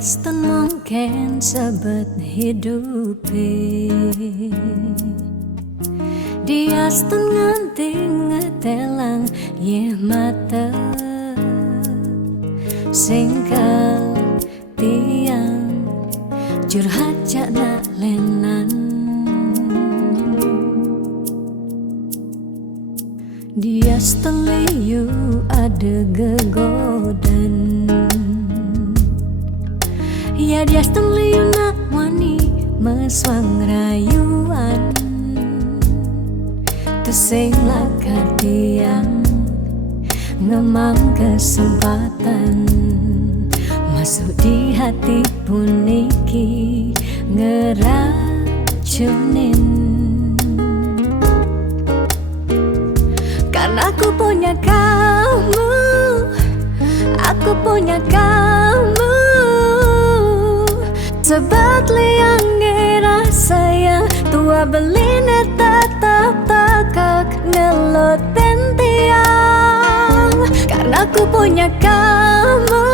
Diaston mungkin sebet hidupi, Diaston nganti ngetelang ye mata singkal tiang curhat jak nak lenan. Diaston liyu ada gegodan, ya Diaston liyu nak wani meswang rayuan, tesing lakar tiang ngemang kesempatan masuk di hati puniki ngeracunin. Karena aku punya kamu, aku punya kamu, sebab liang ngerasa yang tua beline tetap takak ngelot tiang. Karena aku punya kamu,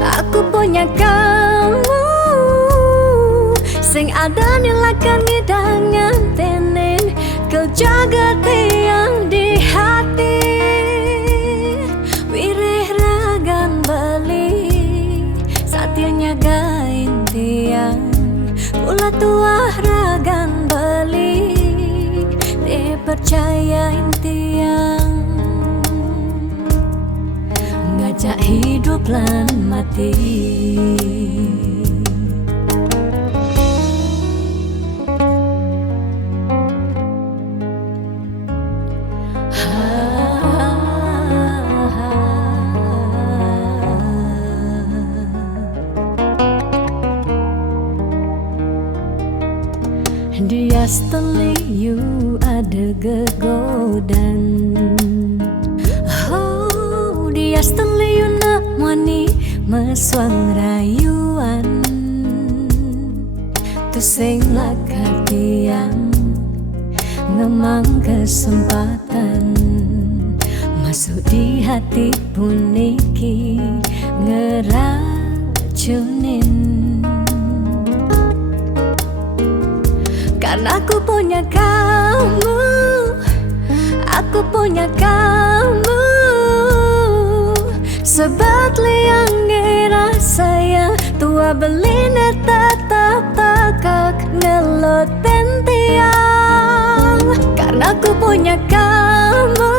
aku punya kamu, sing ada nilakan ngidangan tenen kau jaga tiang di hati. Wireh ragan beli satya nyagain tiang, pula tua ragan beli dipercayain tiang, ngajak hidup lan mati. Diaston liyu ada gegodan, oh Diaston liyu nak wani meswang rayuan, tesing lakar tiang ngemang kesempatan masuk di hati puniki ngeracunin. Karena aku punya kamu, aku punya kamu, sebab liang ngerasa yang tua beline tetap takak ngelot tiang. Karena aku punya kamu,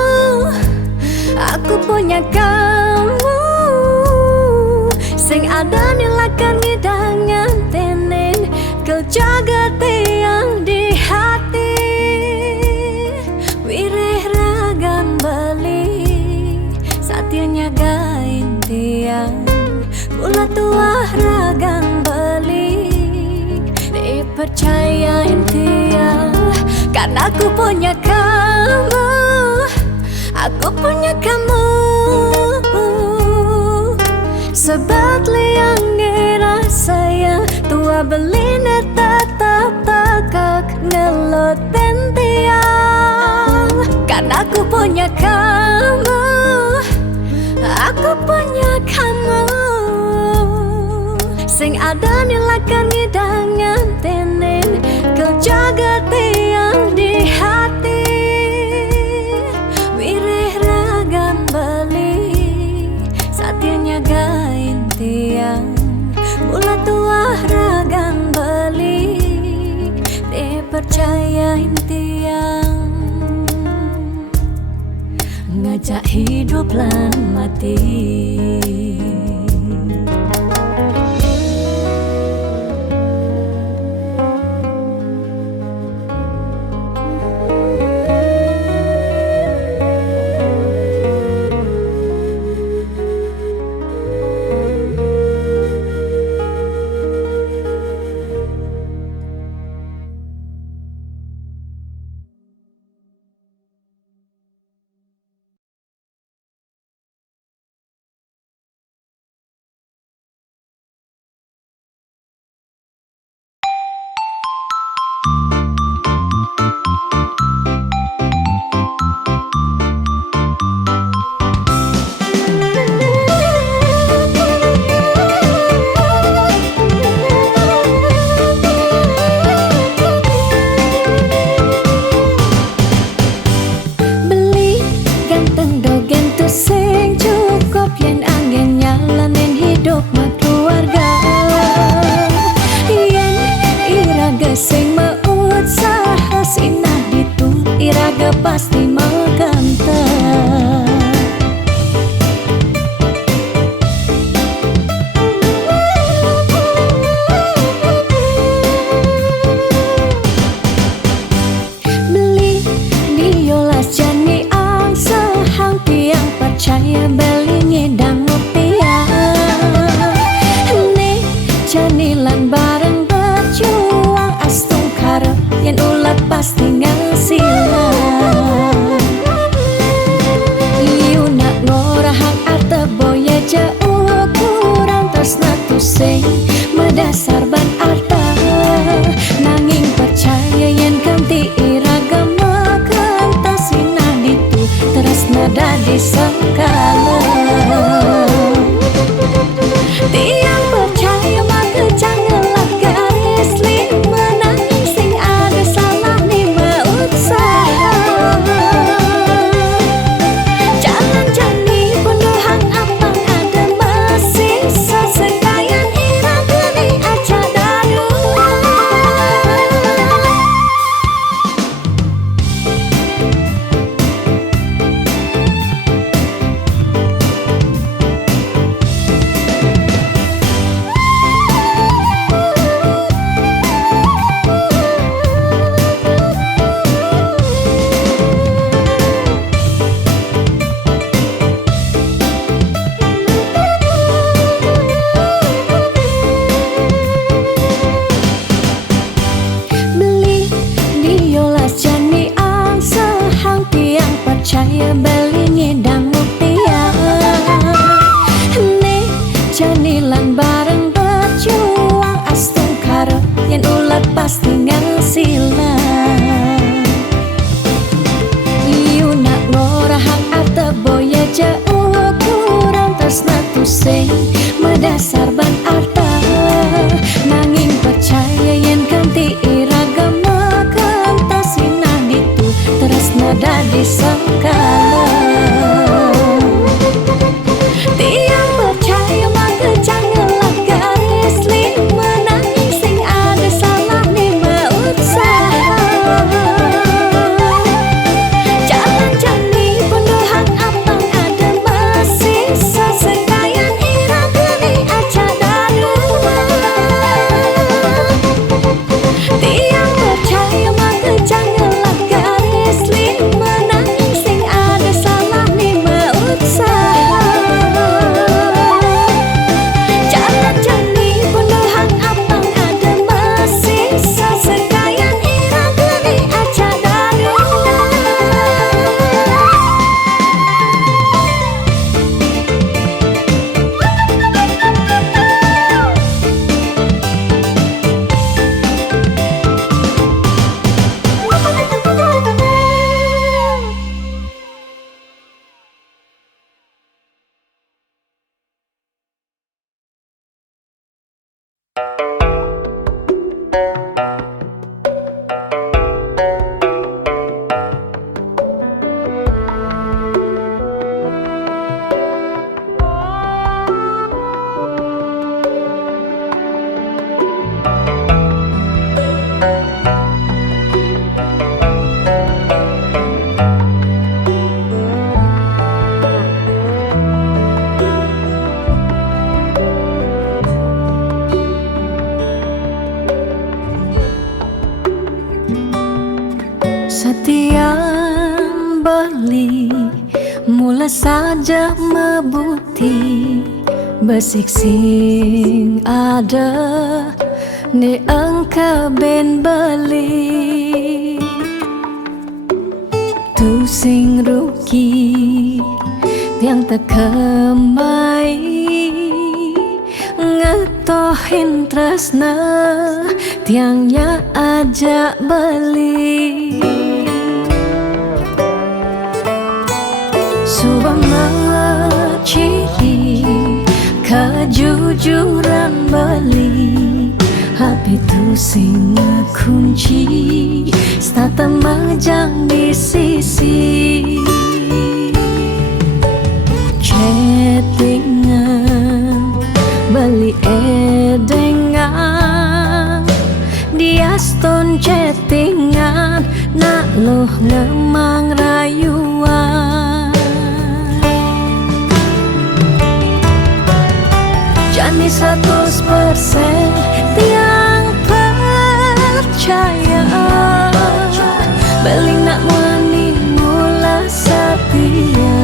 aku punya kamu, sing ada nilakan ngidangan tenen kau jaga tiang di hati. Wireh ragan beli satya nyagain tiang, pula tua ragan beli dipercayain tiang. Karena aku punya kamu, aku punya kamu, sebab liang ngerasa yang tua beline tetap takak ngelot tiang. Karena aku punya kamu, aku punya kamu, sing ada nilakan ngidangan tenen kau jaga tiang di hati. Wireh ragan beli satya nyagain tiang, pula tua ragan beli dipercayain tiang, ngajak hidup lan mati. pasti mengkantar. Beli biolas jani ang sehang tiang percaya beli ngedang rupiah. Nih janilan bareng berjuang astung karep yen ulat pasti ngasilan. Iu nak ngorahang arte boya jauh kurang tresna tusing medasar ban arta. Nanging percaya yen kanti iragama kantasina ditu tresna dadi sekala. Tiang percaya maka janganlah garis lima nanging sing ada salah lima usaha. Jalan jani penuhang apang ada masih sesekayan irang geni aja dadu. Beli biolas jani ang sehang tiang percaya beli ngedang rupiah. Nih janilan bareng berjuang astung karep yen ulat pasti ngasilan. Iu nak ngorahang arte boya jauh kurang tresna tusing medasar ban arta. Nanging percaya yen kanti iragama kantasina ditu tresna dadi sekala. Tiang percaya maka janganlah garis lima nanging sing ada salah lima usaha. Jalan jani penuhang apang ada masih sesekayan irang geni aja dadu. Tiang percaya maka janganlah garis lima nanging sing ada salah lima usaha. Jalan jani penuhang apang ada masih sesekayan irang geni aja dadu. Setiap beli mula saja mebuti besik sing ada ni engkau ben beli tu sing rugi yang tak kemai ngetohin tresna tiangnya ajak beli. Subang ciri kejujuran beli hati tu sing kunci stata majang di sisi chattingan beli edengan dia stone chattingan nak loh ngemang rayuan. Jani 100% tiang percaya, beling nak wani mula setia.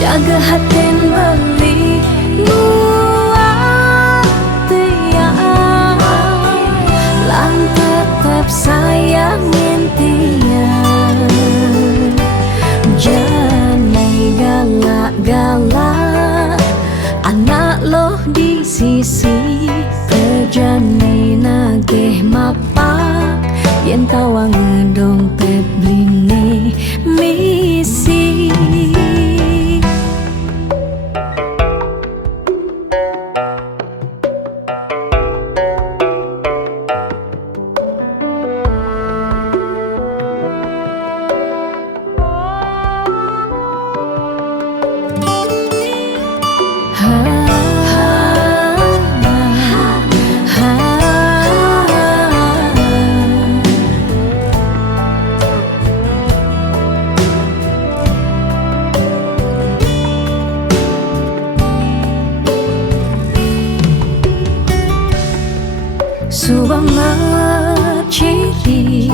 Jaga hatin beli buat tiang, lan tetap sayangin tiang. Jangan galak-galak, anak loh di sisi terjani nageh mapak, yen tawang dompet bline misi. Subang ciri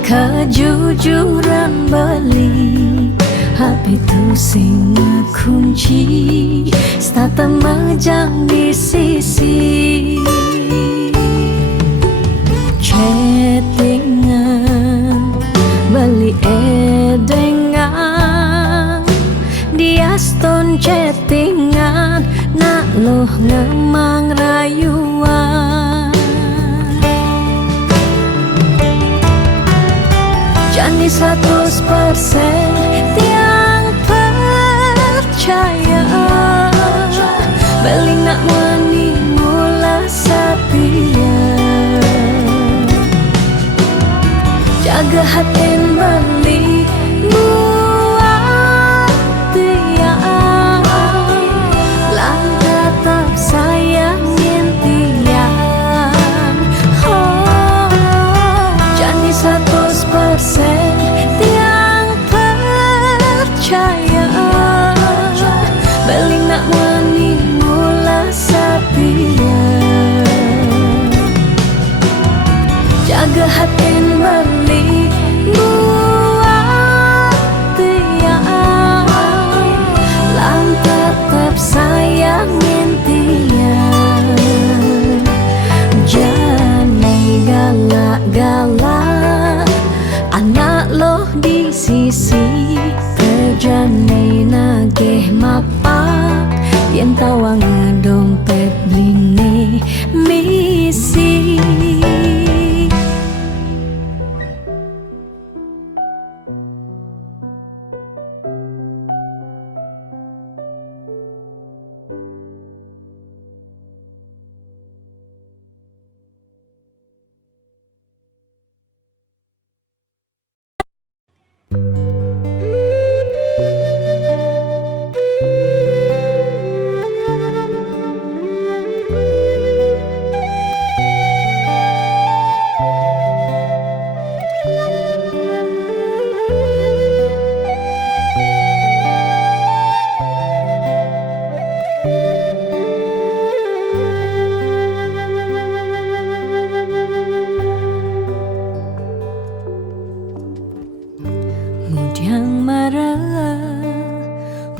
kejujuran beli, HP tu sing kunci, stata majang di sisi. Chattingan beli edengan, dia stone chattingan, nak loh ngemang rayuan. Jani 100% tiang percaya, beling nak wani mula setia. Jaga hatin beli buat tiang, lan tetap sayangin tiang. Jani 100% tiang percaya, beling nak wani mula setia. Jaga hatin beli buat tiang, lan tetap sayangin tiang. Jangan galak-galak, anak loh di sisi terjani nageh mapak, yen tawang dompet bline misi.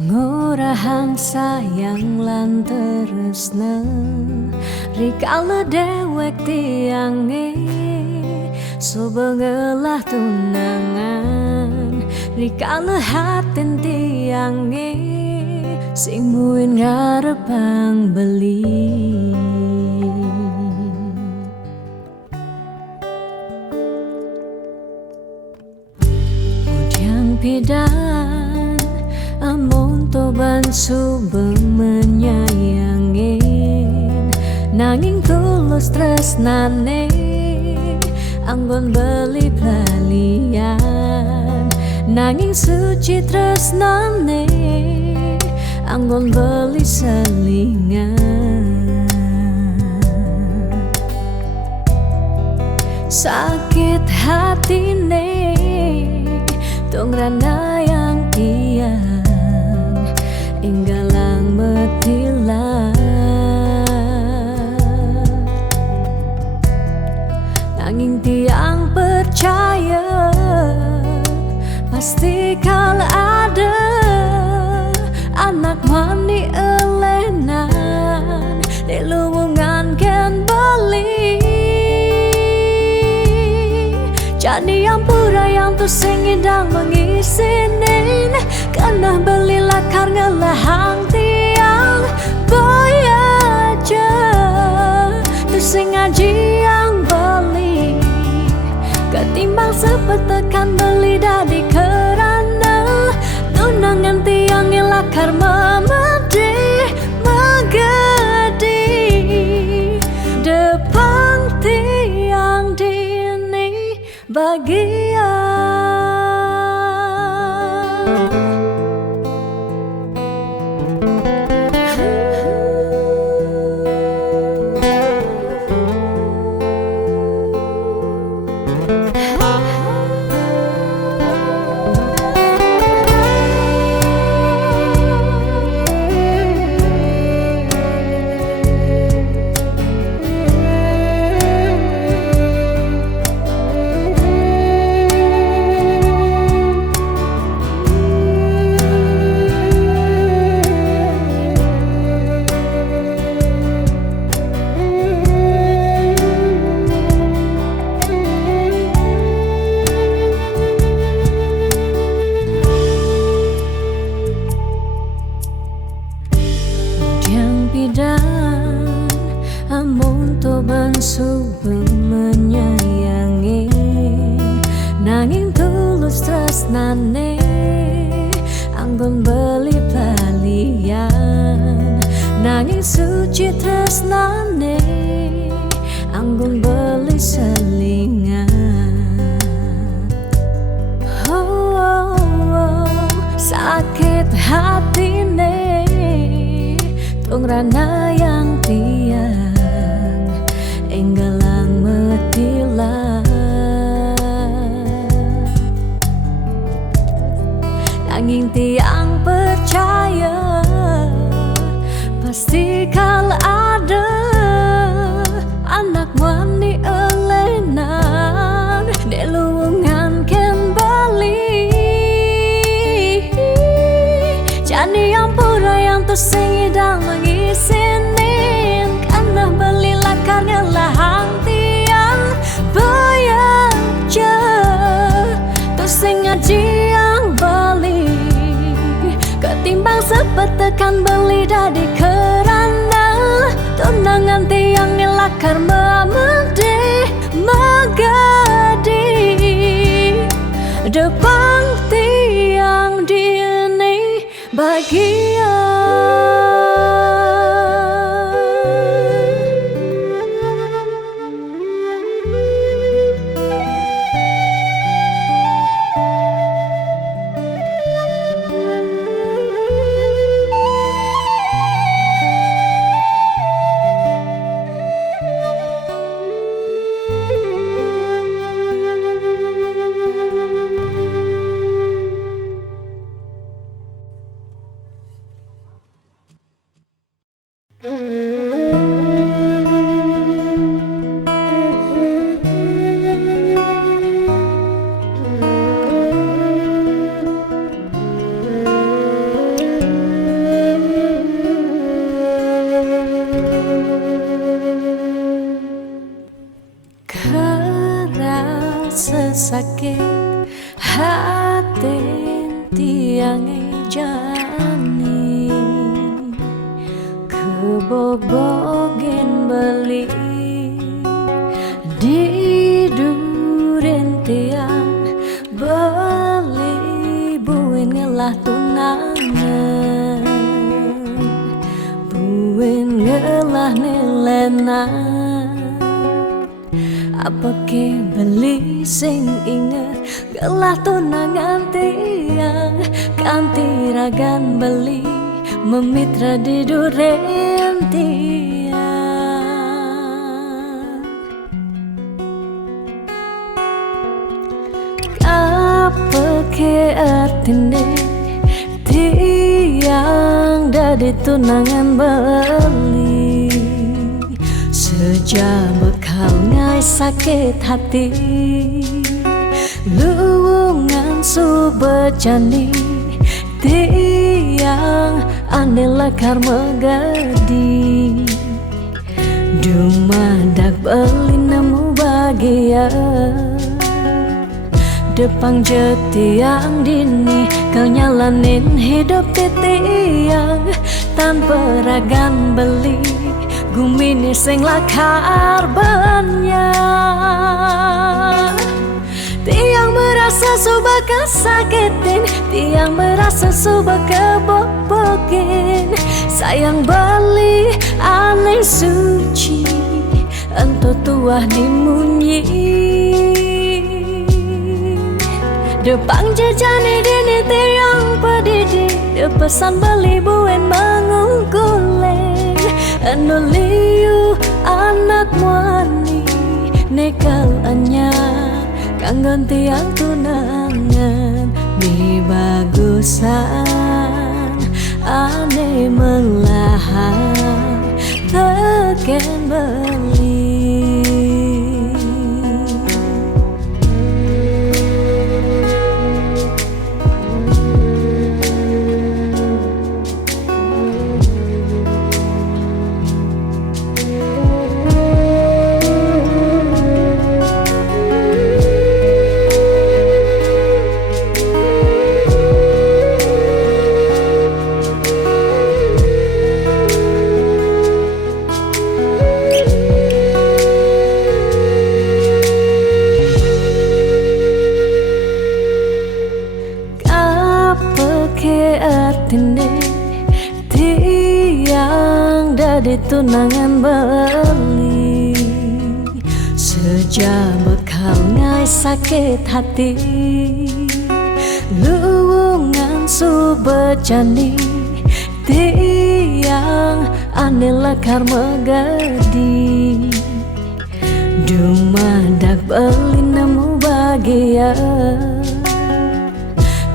Ngurahang sayang lan tresna, rikala dewek tiange sobengelah tunangan. Rikala hatin tiange sing muin ngarepang beli. Udiang pidan amun toban subeng menyayangin, nanging tulus tresnane anggon beli pelalian. Nanging suci tresnane anggon beli selingan. sakit hati nih tong rana yang tiang inggalang metilang nanging tiang percaya pasti kalau ada anak mani elenan di luwungan ken beli jadi yang pura yang tuh singidang mengisinin karena beli lakar ngelahang tiang boy aja tuh sing ngaji yang beli ketimbang sepetekan beli dadi kerana tunangan tiang lakar memedi megedi depan tiang dini bagian. Amun to bansu menyayangi nanging tulus tresnane anggun beli balian nanging suci tresnane anggun beli selingan sakit hati nih tong rana yang tiang enggalang metilang nanging tiang percaya pasti kalau ada anak wani elenan di luwungan ken bali jadi yang pura yang tuh singidang mengisinin karena beli lakar ngelahang tiang bayaja tuh sing ngaji yang bali ketimbang sepetekan beli dadi kerana tunangan tiang lakar memedi megadi depan tiang dini bagian. Sesakit hati tiang jani kebobogen beli di duren tiang beli buin ngelah tunangan buin ngelah nilenan apa ke beli sing inget gelah tunangan tiang kanti ragan beli memitra di duren tiang ke atine tiang dari tunangan beli sejak bekal ngai sakit hati luwungan subejani tiang ane lekar megadi dumadak beli nemu bahagia Depang jetiang dini kau nyalanin hidup titiang tanpa ragan beli gumini sing lakar banyak tiang merasa suba kesakitin tiang merasa suba kebobokin sayang beli aneh suci ento tuah dimunyi Depang jejani dini tiang pedidi Depesan beli buen mengungkuleng Anu liu anak muani Nekal anya Kanggon tiang tunangan Di bagusan Ane melahan Teken beli tiang dari tunangan beli sejak bekal ngai sakit hati luwungan subejani tiang ane lekar megadi dumadak beli nemu bahagia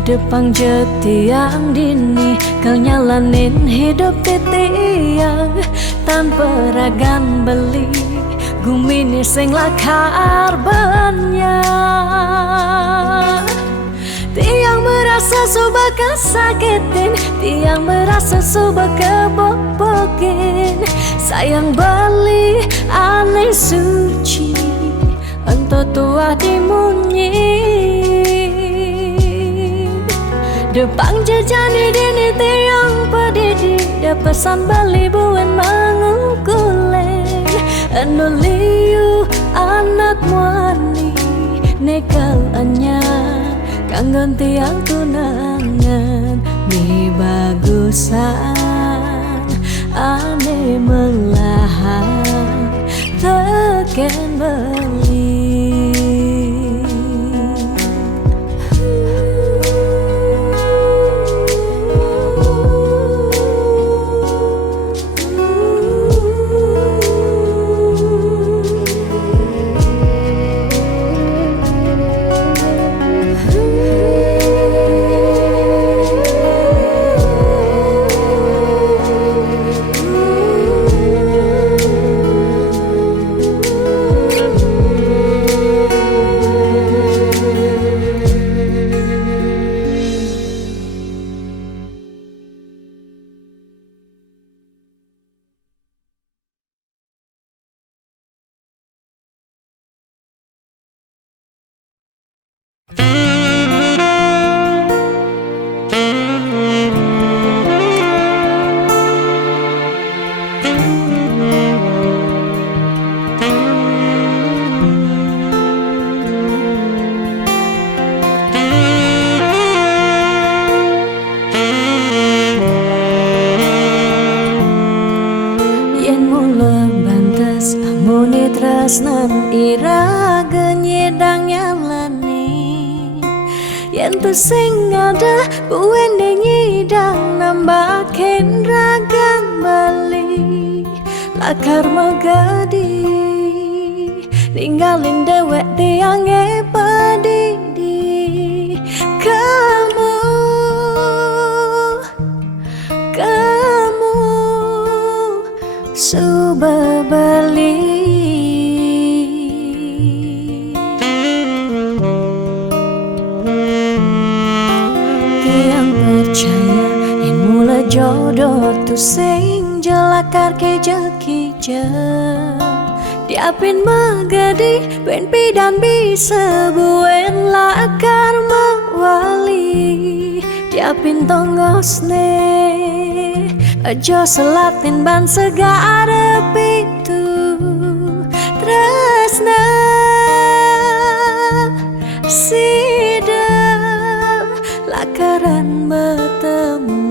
Depang jetiang dini kau nyalanin hidup titiang tanpa ragan beli gumini sing lakar banyak tiang merasa suba kesakitin tiang merasa suba kebobokin sayang beli aneh suci ento tuah dimunyi Depang jejani dini tiang pedidi Depesan beli buen mengungkuleng Anu liu anak muani Nekal anya Kanggon tiang tunangan Di bagusan Ane melahan Teken beli Tresnan ira genyedang nyalani yen tu sing ada buen nyidang nambahin ragan bali lakar megadi ninggalin dewek tiang pedidi sing jelakar ke jeki-je Diapin megadi ben pidan bisa buen lakar mewali Diapin tongosne aja selatin ban segara pitu tresna sida lakaran bertemu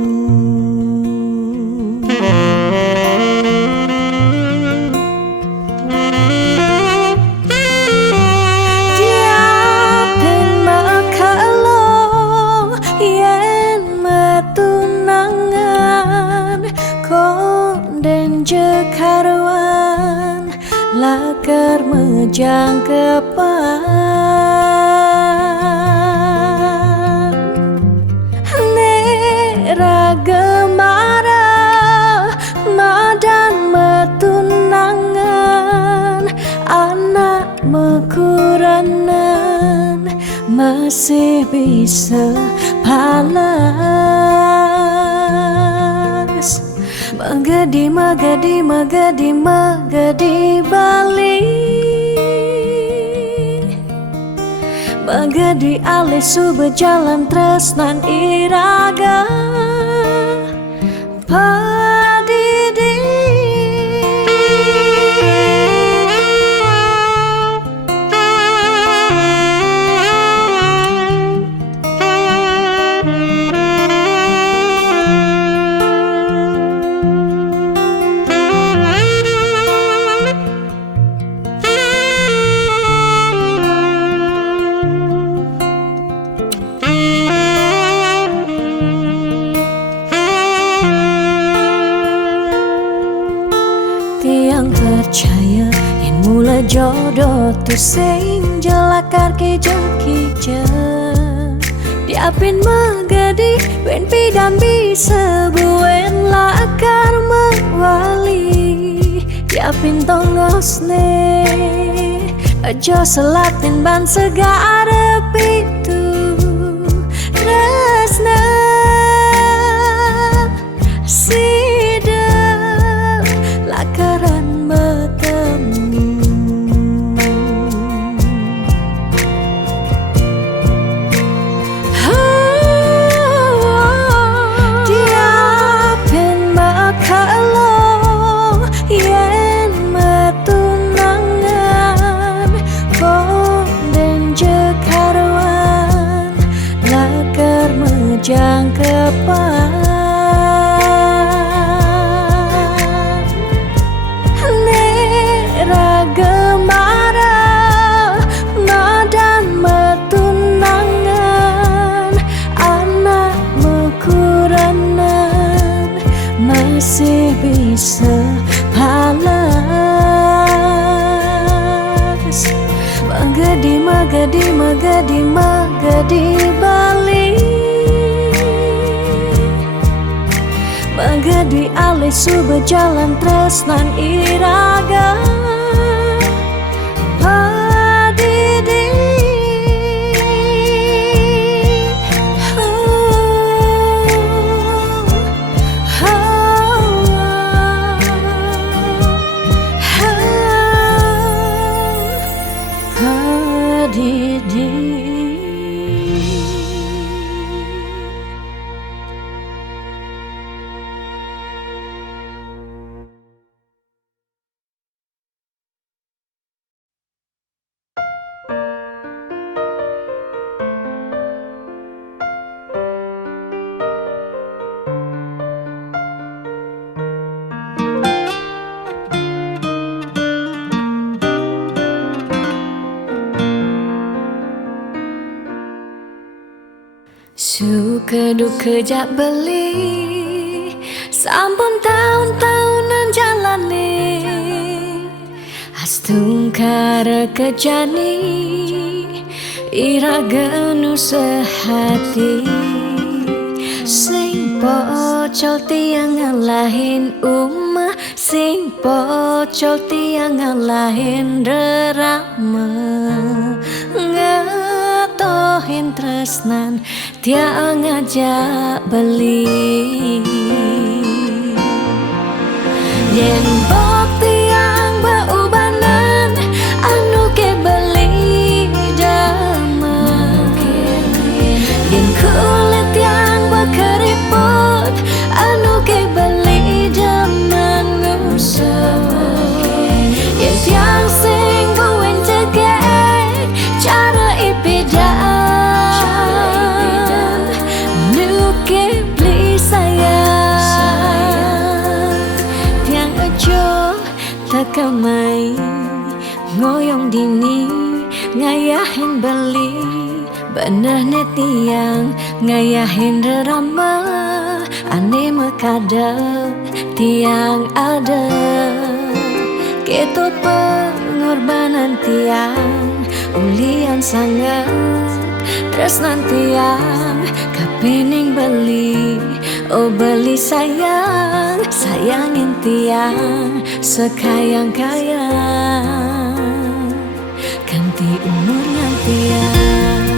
Diapin makalo yen metunangan konden jekaruan lakar mejang kepan nera gemara madan metunangan anak mekuranan masih bisa panas Magadi, magadi, magadi, magadi Bali Magadi alisu berjalan tresnan iraga Padidi Tiang percaya yang mula jodoh tu sing jelakar ke jeki-je Diapin megadi ben pidan bisa buen lakar mewali Diapin tongosne aja selatin ban segara pitu tresna sida lakaran bertemu Diapin makalo yen metunangan konden jekaruan lakar mejang kepan Gemara madan metunangan anak mekuranan masih bisa panas Magadi, magadi, magadi, magadi Bali Magadi alisu berjalan tresnan iraga Suka duka jak beli sampun tahun-tahunan jalani astungkara kejani iraga nu sehati sing pocol tiang ngalahin umah sing pocol tiang ngalahin rerama ngatohin tresnan tiang ngajak beli Yen bukti yang beubanan anu ke beli damai, yen kulit yang berkeriput anu ke beli damai ngusap, yen tiang sing buin cegek cara ipidan nu ke beli sayang tiang aja takamai ngoyong dini ngayahin beli bener netiang ngayahin rerama ane mekadep tiang ada ketut pengorbanan tiang ulian sangat tresnan tiang kapening beli oh beli sayang sayangin tiang sekayang-kayang ganti umurnya tiang.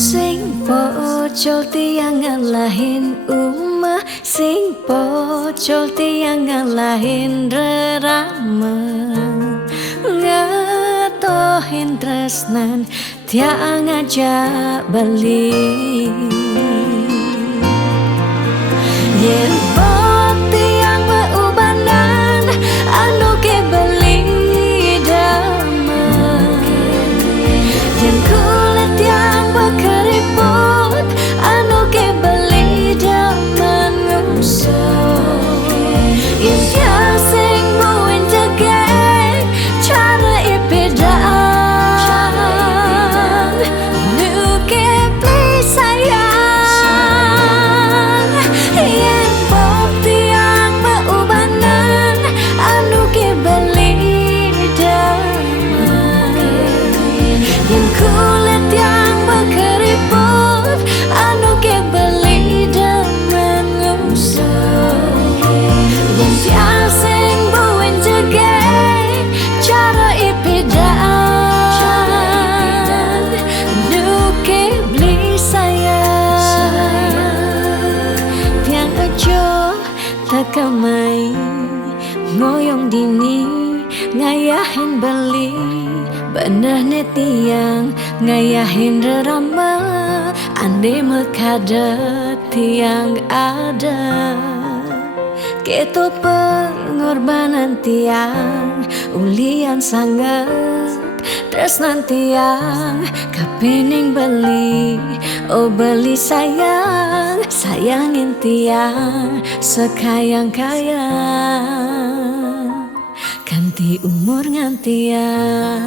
Sing pocol tiang ngalahin umah, sing pocol tiang ngalahin rerama, ngatohin tresnan tiang ngajak beli. Yen bukti yang beubanan anu ke beli damai, yen kulit yang berkeriput anu ke beli damai ngusap, yen tiang sing buin cegek cara ipidan nu ke beli sayang, yen bukti yang beubanan anu ke beli damai, yen kulit yang berkeriput anu ke beli damai ngusap, yen tiang sing buin cegek cara ipidan nu ke beli sayang tiang aja takamai ngoyong dini ngayahin beli bener netiang ngayahin rerama ande mekadet tiang ada ketut pengorbanan tiang ulian sangat tresnan tiang kapening beli oh beli sayang sayangin tiang sekayang-kayang ganti umur ngantiang.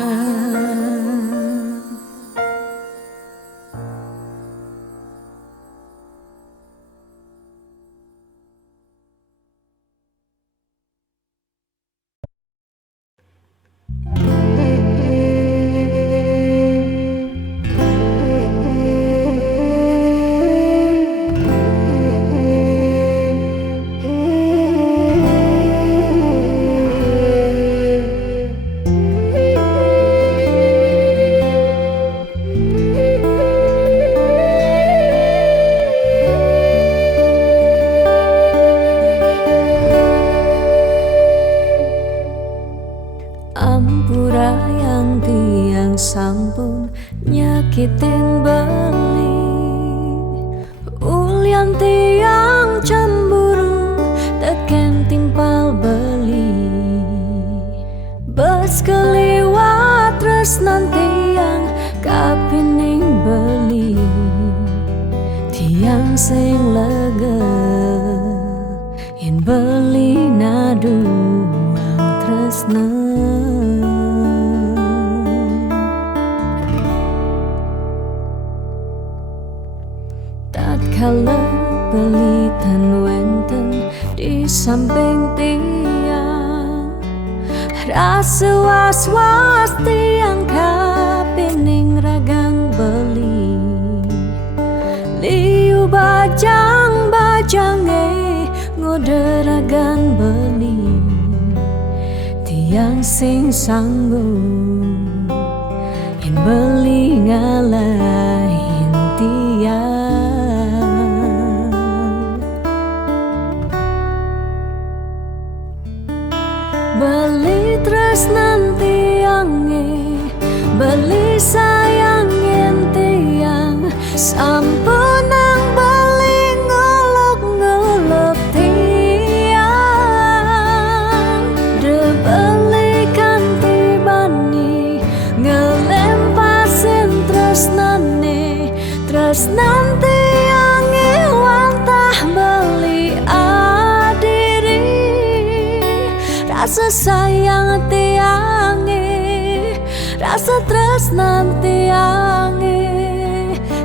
Ampura yang tiang sampun nyakitin beli, ulian tiang cemburu teken timpal beli, bes keliwat tresnan tiang kapining beli, tiang sing lega yen beli naduang tresnan. Tatkala beli tan wenten di samping tiang, rasa was-was tiang kapining ragang beli, liu bajang-bajange nguderagan beli, tiang sing sanggup yen beli ngalahin tiang. Beli tresnan tiange, beli sayangin tiang, sampun nang beli ngolok-ngolok tiang. De beli kanti bani ngelempasin tresnane, tresnan tiange wantah beli adiri. Rasa sayang tiange, rasa tresnan tiange,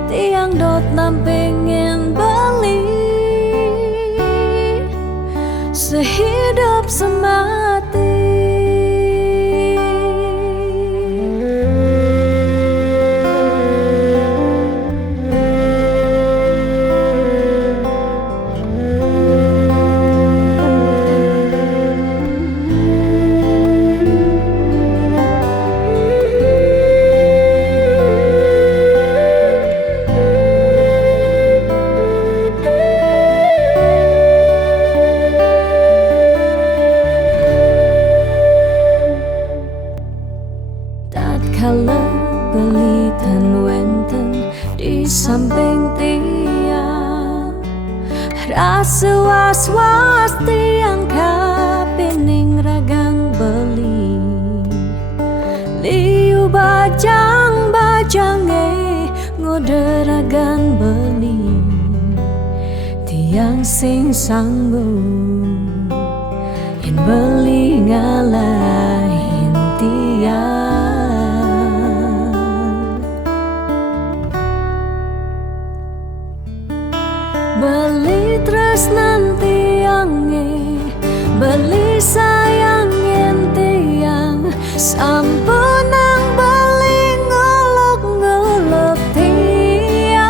tiang dot nam pengen beli sehidup semati. Tatkala beli tan wenten di samping tiang, rasa was-was tiang kapining ragang beli, liu bajang-bajange nguderagan beli, tiang sing sanggup yen beli ngalahin tiang. Beli tresnan tiange, beli sayangin tiang, sampun nang beli ngolok-ngolok tiang.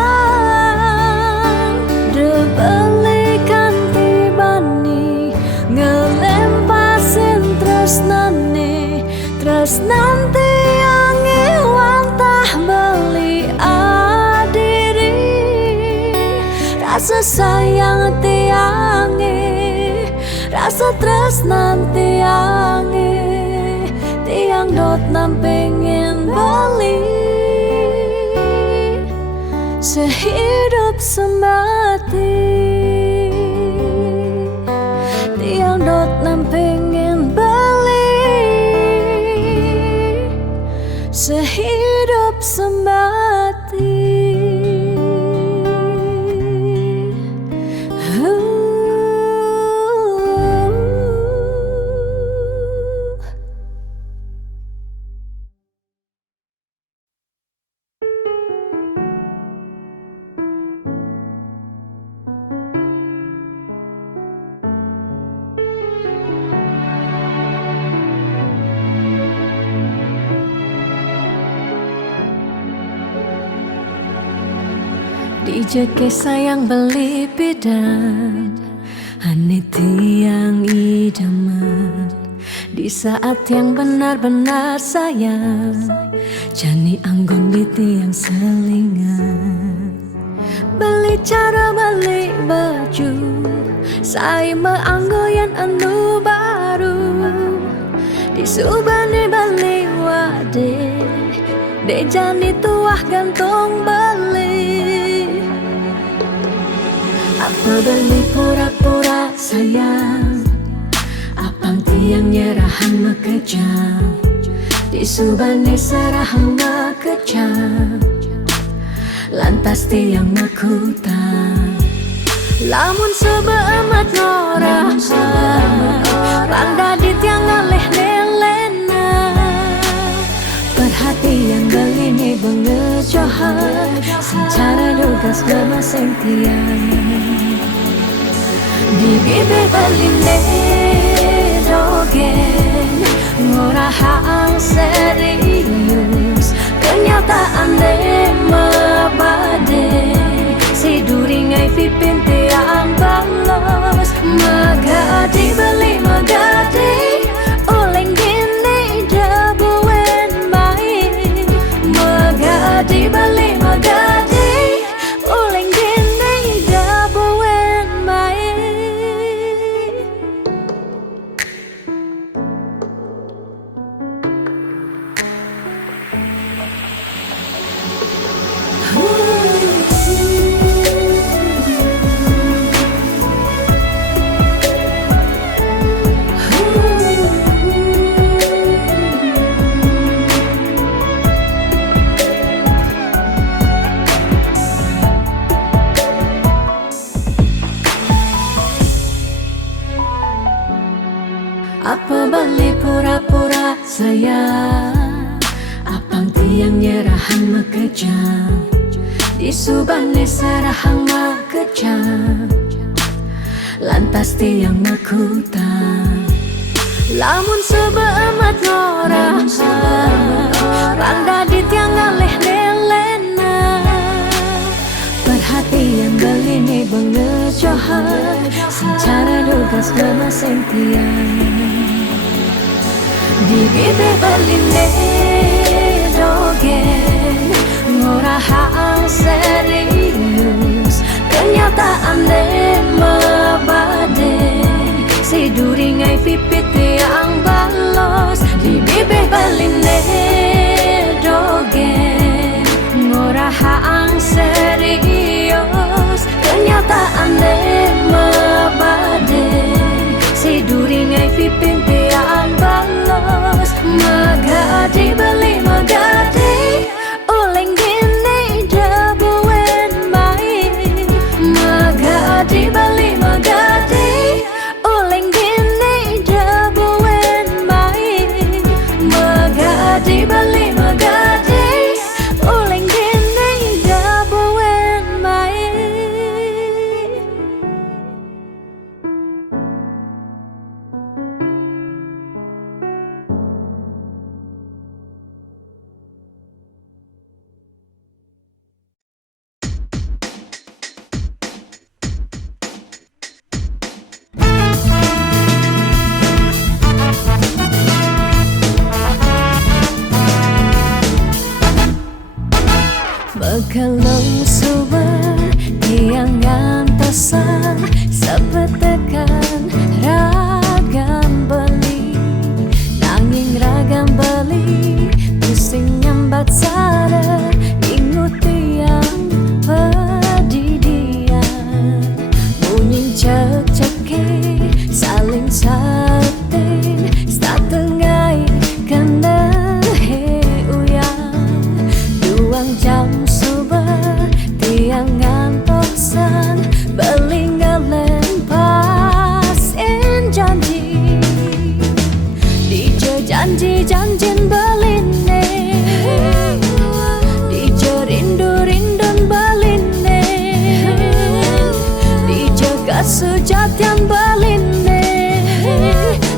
De beli kanti bani ngelempasin tresnane, tresnan tiange wantah beli adiri. Rasa sayang tiange, rasa tresnan tiange, tiang dot nam pengen beli sehidup semati. Tiang dot nam pengen beli sehidup semati. Dijeke sayang beli bidan, ane tiang idaman. Di saat yang benar-benar sayang, jani anggon di tiang selingan. Beli cara beli baju, saya meanggoyan anu baru. Di subane beli wade, de jani tuah gantung beli. Apa beli pura-pura sayang, apang tiang nyerahan mekejam. Di subane serahan mekejam, lantas tiang makutan. Lamun sebeemat norahan, pangda di tiang ngaleh nelena. Perhatian beli ni bengejohan, secara dugas gemaseng tiang. Di bibir beline dogen ngorahang serius, kenyataan mabade si duringai pipin tiang balos magadi beli magadi oleng gini jabuen mai magadi beli magadi oleng gini jabuen mai. Apa balik pura-pura sayang, apang tiang nyerahan makejam, disubane sarahang makejam, lantas tiang makutan, lamun sebeamat ngorahan, pandadit yang ngaleh nelena, perhatian belini bengejohan, secara dugas memaseng tiang. Di bibir beline dogen ngorahang serius, kenyataan mabade si duringai pipit tiang balos. Di bibir beline dogen ngorahang serius, kenyataan mabade si duringai pipin tiang balos magadi beli magadi oleng gini jabuen mai magadi beli magadi oleng gini jabuen mai magadi beli magadi oleng gini jabuen mai. Bekelong suba tiang gantosan sepetekan ragam beli, nanging ragam beli pusing nyambat sara ingut tiang pedidian, bunyi cek-ceki saling satin setengai kena he uyang duang jam tiang ngantosan belingalen pasin janji dijo janji-janjin beline dijo rindu-rindun beline dijo kasujatian beline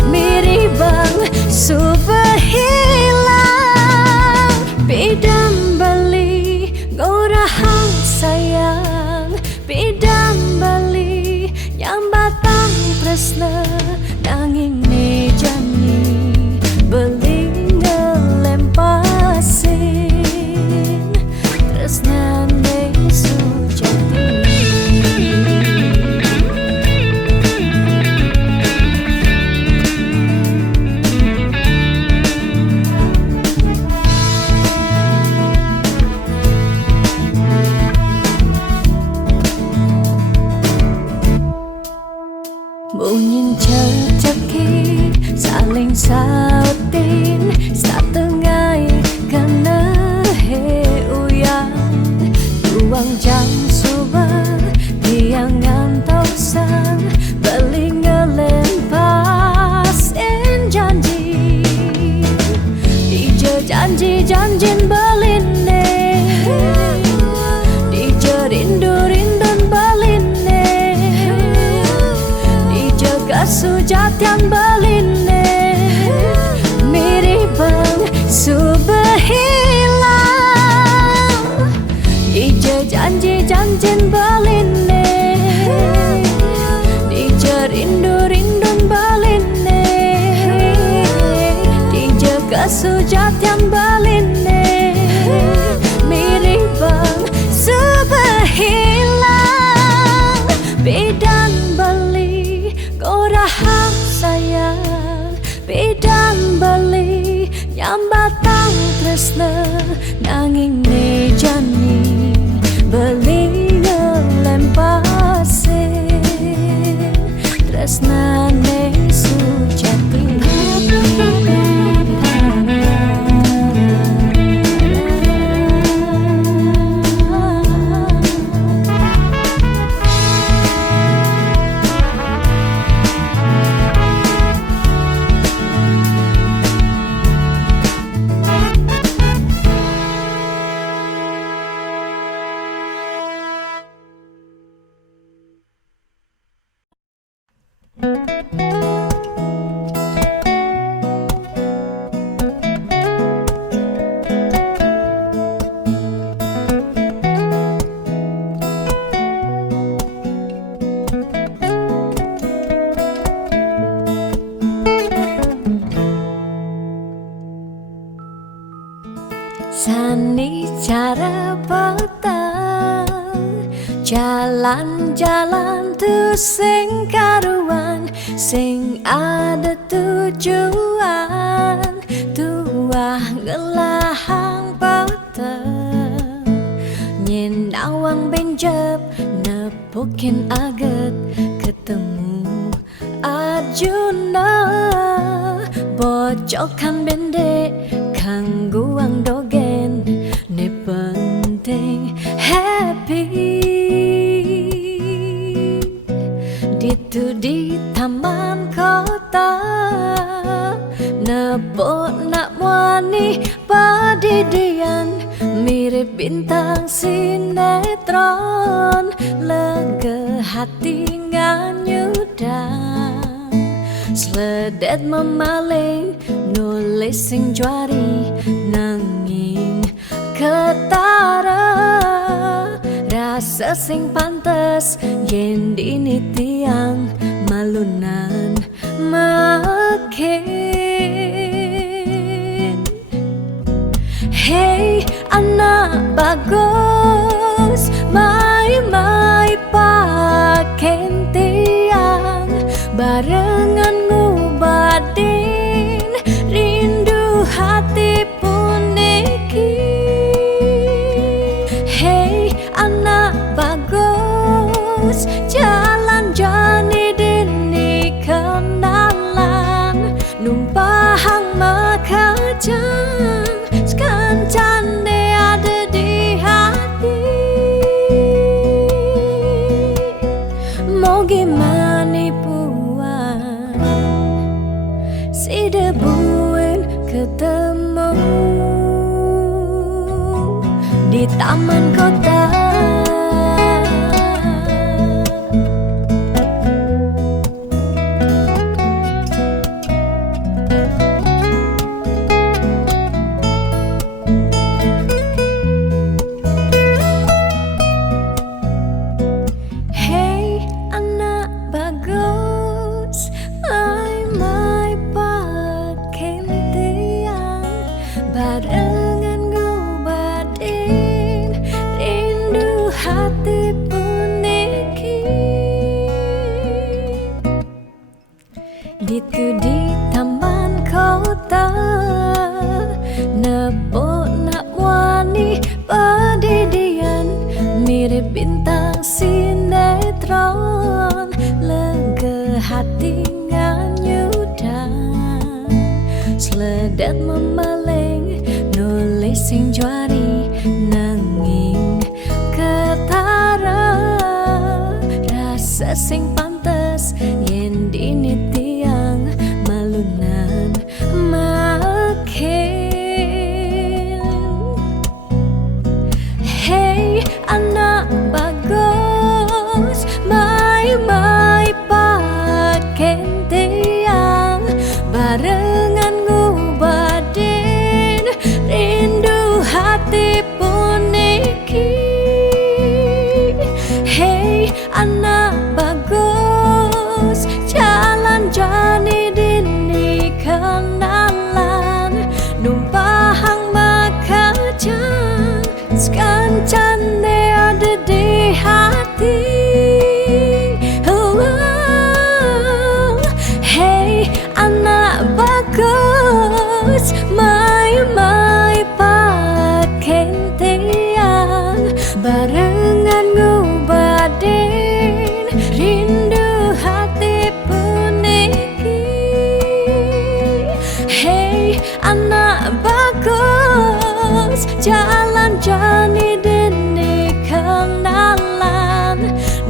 miribang super hilang bidang beli ngorahang sayang bidang bali nyambatang tresna nanging nejani beli ngelempasin tresna ne sujati. Bunyin cek-ceki saling sautin setengai kena he uyang duang jam suba tiang ngantosan belingelen pasin janji dijo janji-janjin beline dijo rindu-rindun beline kasujatan beline mirip bang subhilang Dije janji-janjin beline Dije rindu-rindun beline Dije kasujatan beline mirip bang subhilang Bidan beli korahak sayang Bidan beli nyambatang tresna nanging ne jani beli ngelempasin tresna ne sujati Sani cara petang jalan-jalan tu sing karuan sing ada tujuan tuah ngelahang petang nyen awang benjep nepukin aget ketemu Arjuna bocokan bendek kangguang dogen ne penting happy ditu di taman kota nepok nak wani padidian mirip bintang sinetron lega hati nganyudan Sledet memaling nulis sing juari nanging ketara rasa sing pantes yen dini tiang malunan makin Hey anak bagus mai paken tiang barengan ngubadin rindu hati puniki Hey anak bagus jalan jani dini kenalan numpahang makajang sekancane ada di hati mau gimana puan si debuin ketemu di taman kota Hey anak bagus mai paken tiang barengan ngobadin rindu hati puniki ditu di taman kota nepok nak wani padidian mirip bintang sinetron lega hati nganyudan Sledet memaling nulis sing juari nanging ketara rasa sing pantes yen dini tiang malunan makin Hey anak bagus mai paken tiang puniki. Hey anak bagus, jalan jani dini kenalan, numpahang makajang, sekancane ada di hati. Hey anak bagus, mai pakai tiang, barengan ngubatin rindu hati puniki. Hey anak bagus, jalan jani dini kenalan,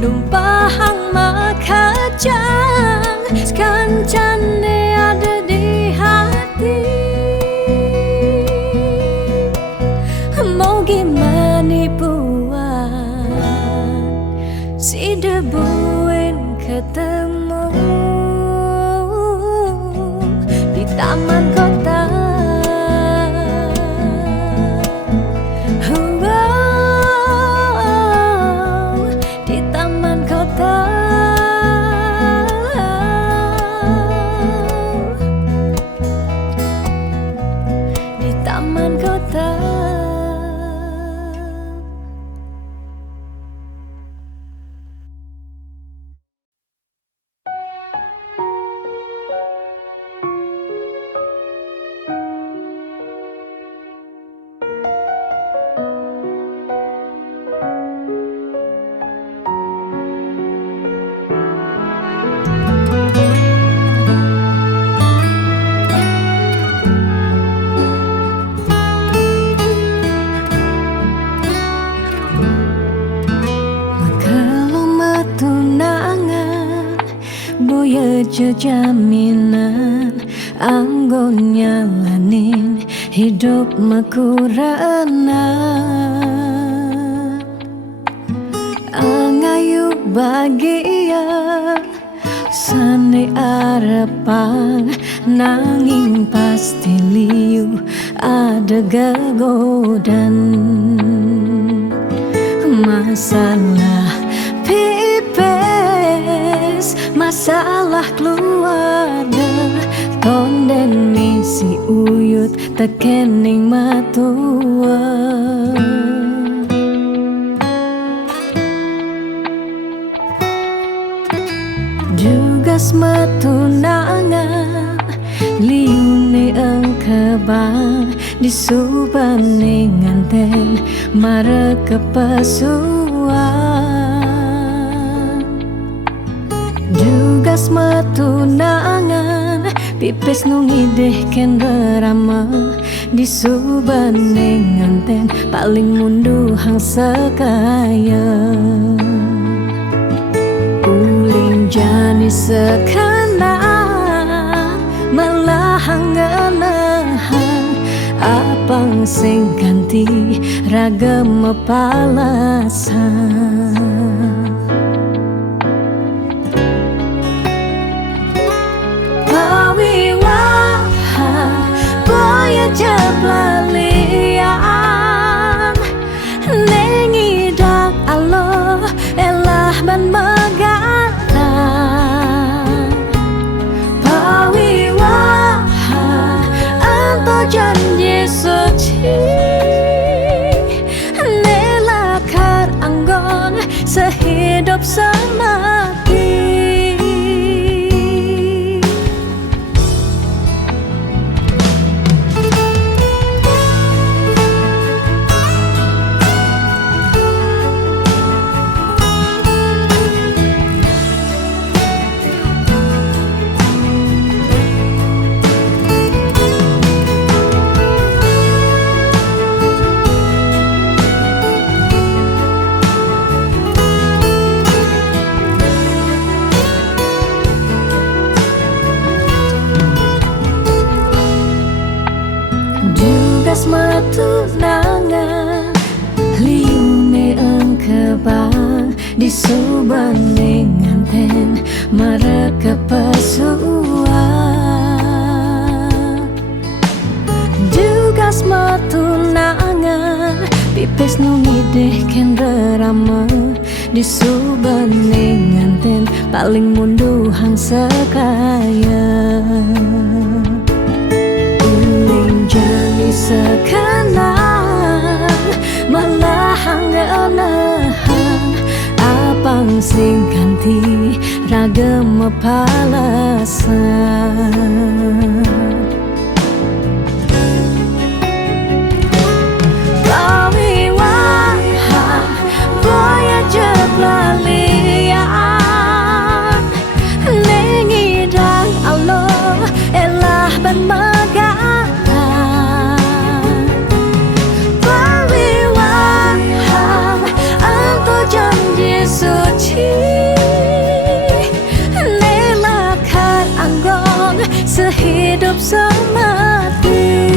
numpahang makajang, sekancane ada di hati. Mau gimana buat si debuin ketemu di taman kota. Di taman kota. Di taman kota. Boya jaminan anggon nyalanin hidup makurana, angayu bahagia sane arepang, nanging pasti liu ada gagodan. Masalah pipes, masalah keluarga, tonden misi uyut tekening matua. Dugas matunangan liune engkebang, disubane nganten mara kepasuan. Dugas matunangan pipes nungideh ken berama, disubane nganten paling munduhang sekaya. Uling jani sekana melahang nganahan, apang sing ganti ragam palasan. Boya jablalian nengidak Allah elah ban megatan. Pawiwahan anto janji suci, nelakar anggon sehidup semati. Dugas matunangan liune engkebang, disubane nganten mara kepasuan. Dugas matunangan Wisnu ngideh ken rerama di subening nganten paling munduhan sekaya uling jani sekanang melahang ngelahang apang sing ganti ragam palasan lalian nengidang Allah elah ban megatan perwiwahan engkau janji suci nelakan anggong sehidup semati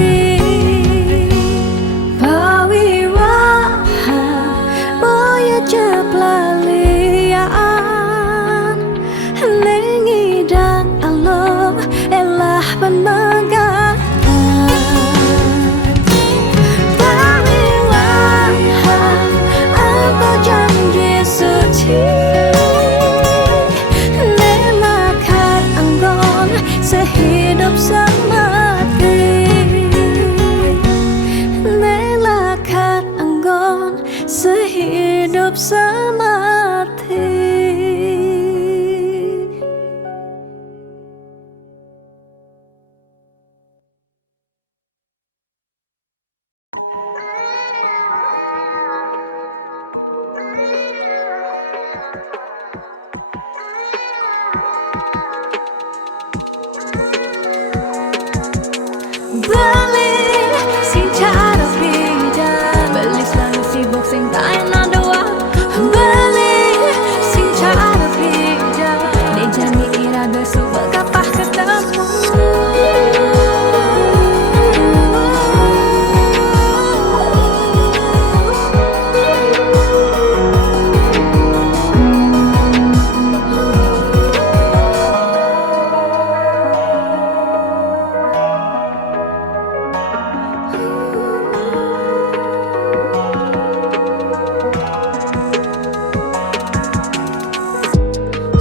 lalian nengidang Allah elah ban megatan perwiwahan engkau janji suci nelakan anggong sehidup semati nelakan anggon sehidup semati. Beli sing cara beda, beli selalu sibuk sing tak enak doang. Beli sing cara beda, dia janji iraga suka kapah ketemu.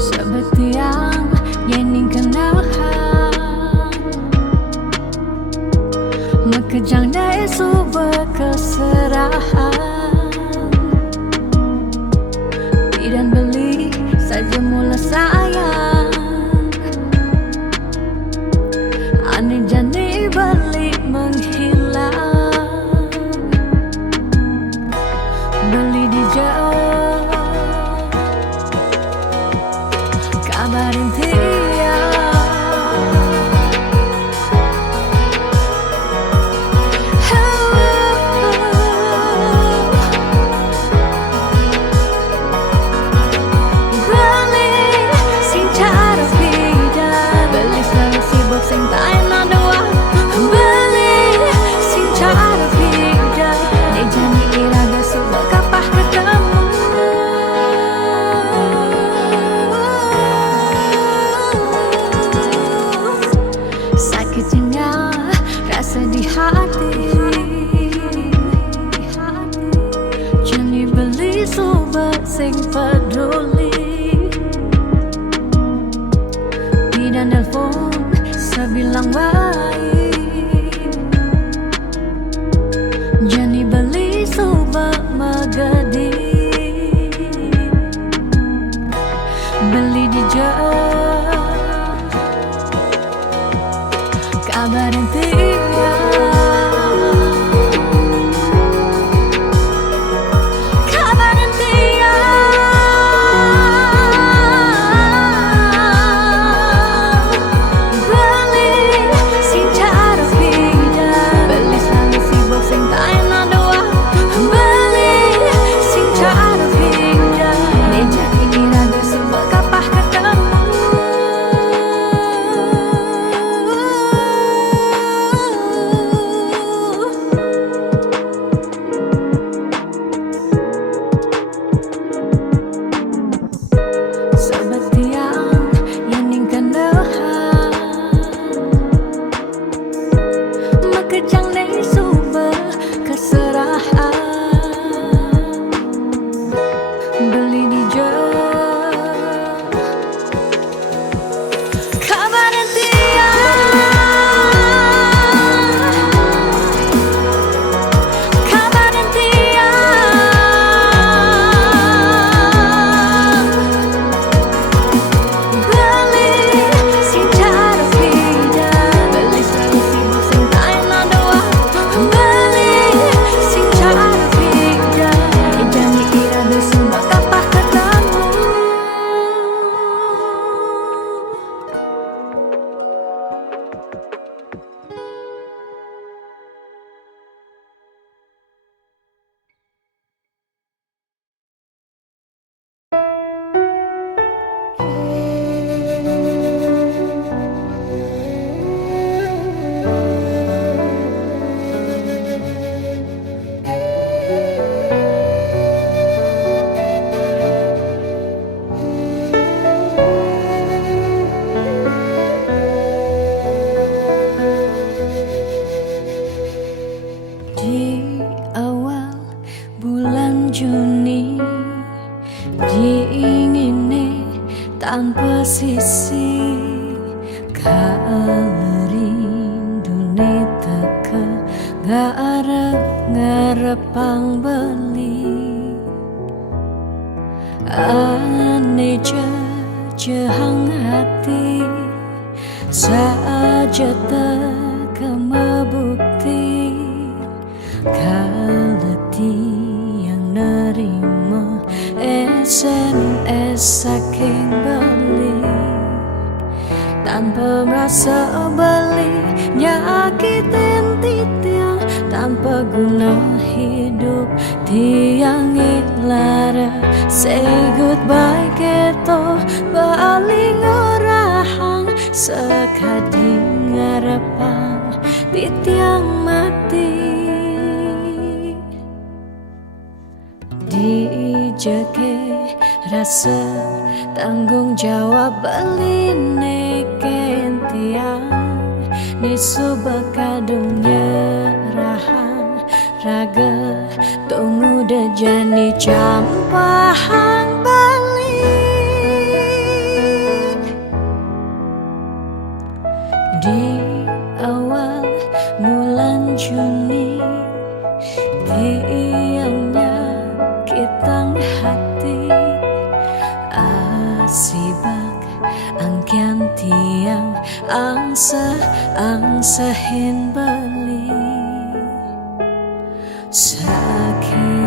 Sebetiang yening kenahan mekejang daya suba keserahan bidan beli saja mula sayang aneh jani beli menghilang beli di jauh kabarin dia beli sing cara beda, beli selalu sibuk sing tak enak doang. Beli sing cara beda, dia janji iraga suka kapah ketemu. Sakitnya rasa di hati, janji beli sobat sing peduli. Bidan nelfon sebilang baik, janji beli sobat magadi. Beli di jauh kabarin dia kabarin dia Juni diingini tanpa sisi kalerindu teka ngarep beli ane jehang hati saja teka mebukti kaleti yang nerima SMS saking beli tanpa merasa beli nyakitin tiang tanpa guna hidup tiang lara say goodbye keto baling orahang sekadi ngarepang di tiang mati dijeke rasa tanggung jawab beline kentiang nisu bakadungnya rahang raga tunggu dejani campahang balik di awal bulan Juni tiangnya kitang hati asibak angkian tiang angsahin beli sakit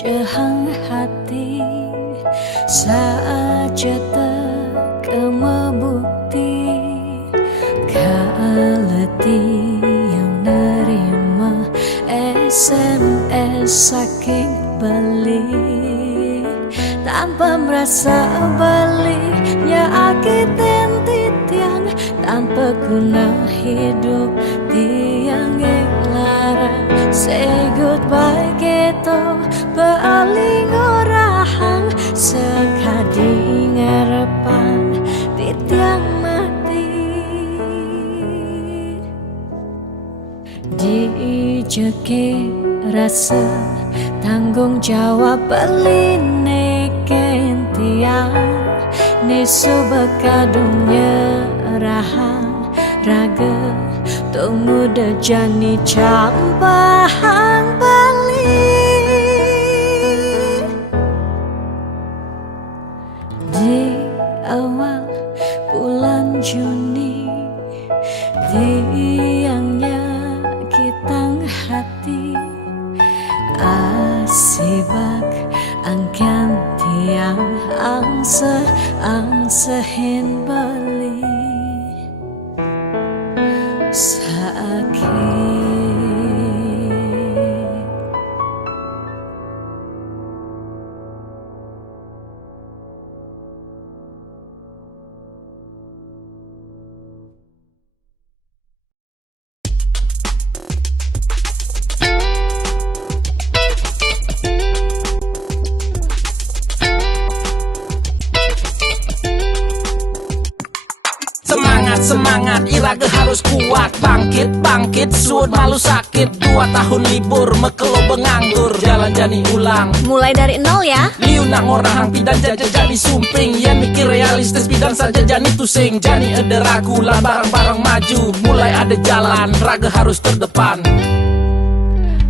jehang hati saja teka mebukti kaleti yang nerima SMS saking beli tanpa merasa beli nyakitin titiang tanpa guna hidup tiang lara say goodbye gitu baling orahang sekadi ngarepang di tiang mati dijeke rasa tanggung jawab beline kentiang nisu bakadungnya rahang raga tunggu dejani campahang balik di awal bulan Juni tiangnya kitang hati asibak angkan tiang angsahin beli sakit Semangat, iraga harus kuat. Bangkit, suut malu sakit. 2 tahun libur, mekelo benganggur. Jalan jani ulang, mulai dari nol ya. liu nak ngorang pidan jaja jani sumping. Ya mikir realistis pidan saja jani tusing. Jani ada ragu lah bareng-bareng maju. Mulai ada jalan, raga harus terdepan.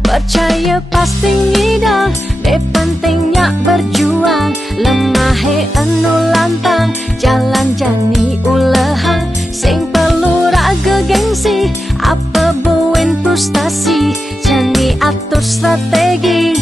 Percaya pasti ngidang, pentingnya berjuang. Lemahe anu lantang, jalan jani ulehang. Sing perlu raga gengsi, apa buin frustasi. Jani atur strategi,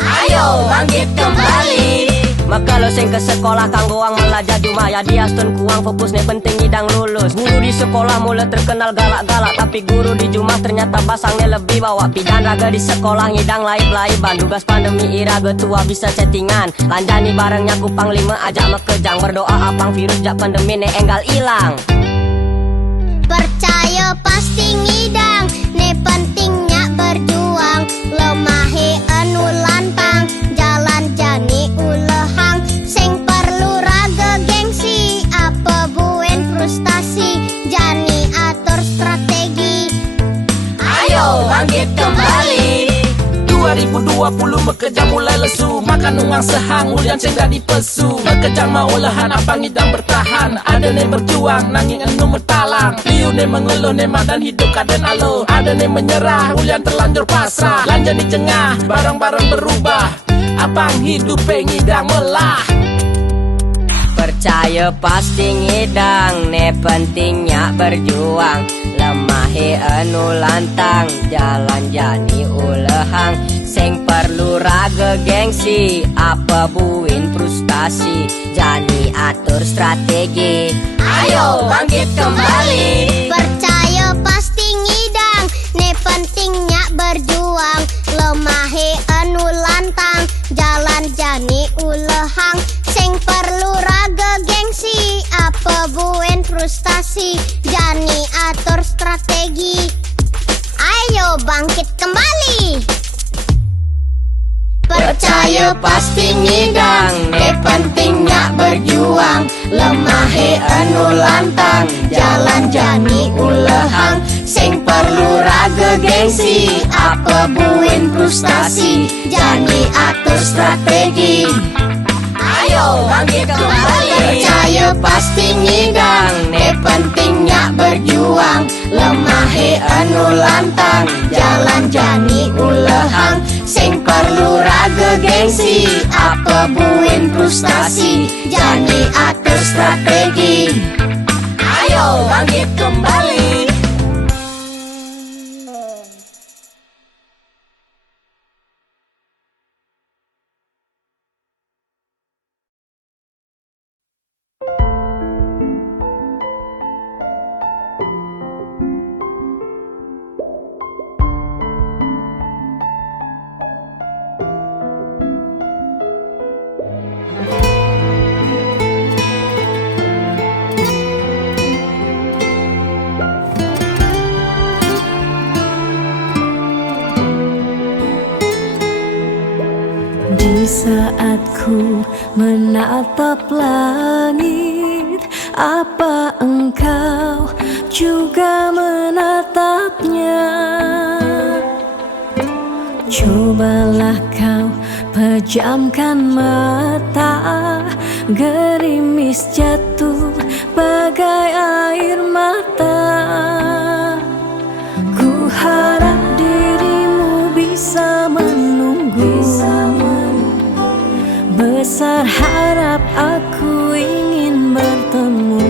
ayo bangkit kembali. Maka lo sing ke sekolah kanggo ang belajar cuma ya dia stun kuang fokus nih penting idang lulus. Guru di sekolah mulai terkenal galak-galak, tapi guru di Jumah ternyata basangnya lebih bawa pidan raga di sekolah ngidang laib-laiban. Tugas pandemi iraga tua bisa chattingan, lanjani barengnya ku panglima ajak mekejang, berdoa apang virus jak pandemi ne enggal ilang. Percaya pasti ngidang, ne pentingnya berjuang. Lemahe anu lantang, jalan jani ulehang. Sing perlu raga gengsi, apa buen frustasi. Jani atur strategi, Ayo bangkit kembali 2020 bekerja mulai lesu, makan uang sehang ulian cengga di pesu. Bekerja mau lahan apa ngidang bertahan, ada ne berjuang nanging enu bertalang. Liu ne mengeluh ne madan hidup kaden alo, ada ne menyerah ulian terlanjur pasrah. Lanjut di cengah barang-barang berubah, apang hidup ngidang melah. Percaya pasti ngidang, ne pentingnya berjuang. Lemahe anu lantang, jalan jani ulehang. Sing perlu raga gengsi, apa buin frustasi. Jani atur strategi, ayo bangkit kembali. percaya pasti ngidang, ne pentingnya berjuang. Lemahe anu lantang, jalan jani ulehang. Sing perlu raga gengsi, apa buen frustasi. Jani atur strategi, ayo bangkit kembali. Percaya pasti ngidang, ne pentingnya berjuang. Lemahe anu lantang, jalan jani ulehang. Sing perlu raga gengsi, apa buin frustasi. Jani atur strategi, ayo bangkit kembali. Percaya pasti ngidang, ne pentingnya berjuang. Lemahe anu lantang, jalan jani ulehang. Sing perlu raga gengsi, apa buin frustasi. Jani atur strategi, ayo bangkit kembali. Di saat ku menatap langit, apa engkau juga menatapnya? Cobalah kau pejamkan mata, gerimis jatuh bagai air mata. Ku harap dirimu bisa menunggu. Besar harap aku ingin bertemu.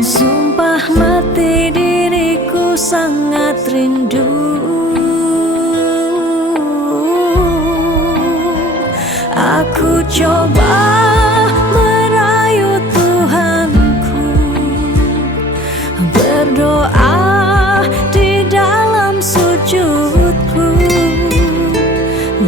Sumpah mati diriku sangat rindu. Aku coba merayu Tuhanku, berdoa di dalam sujudku.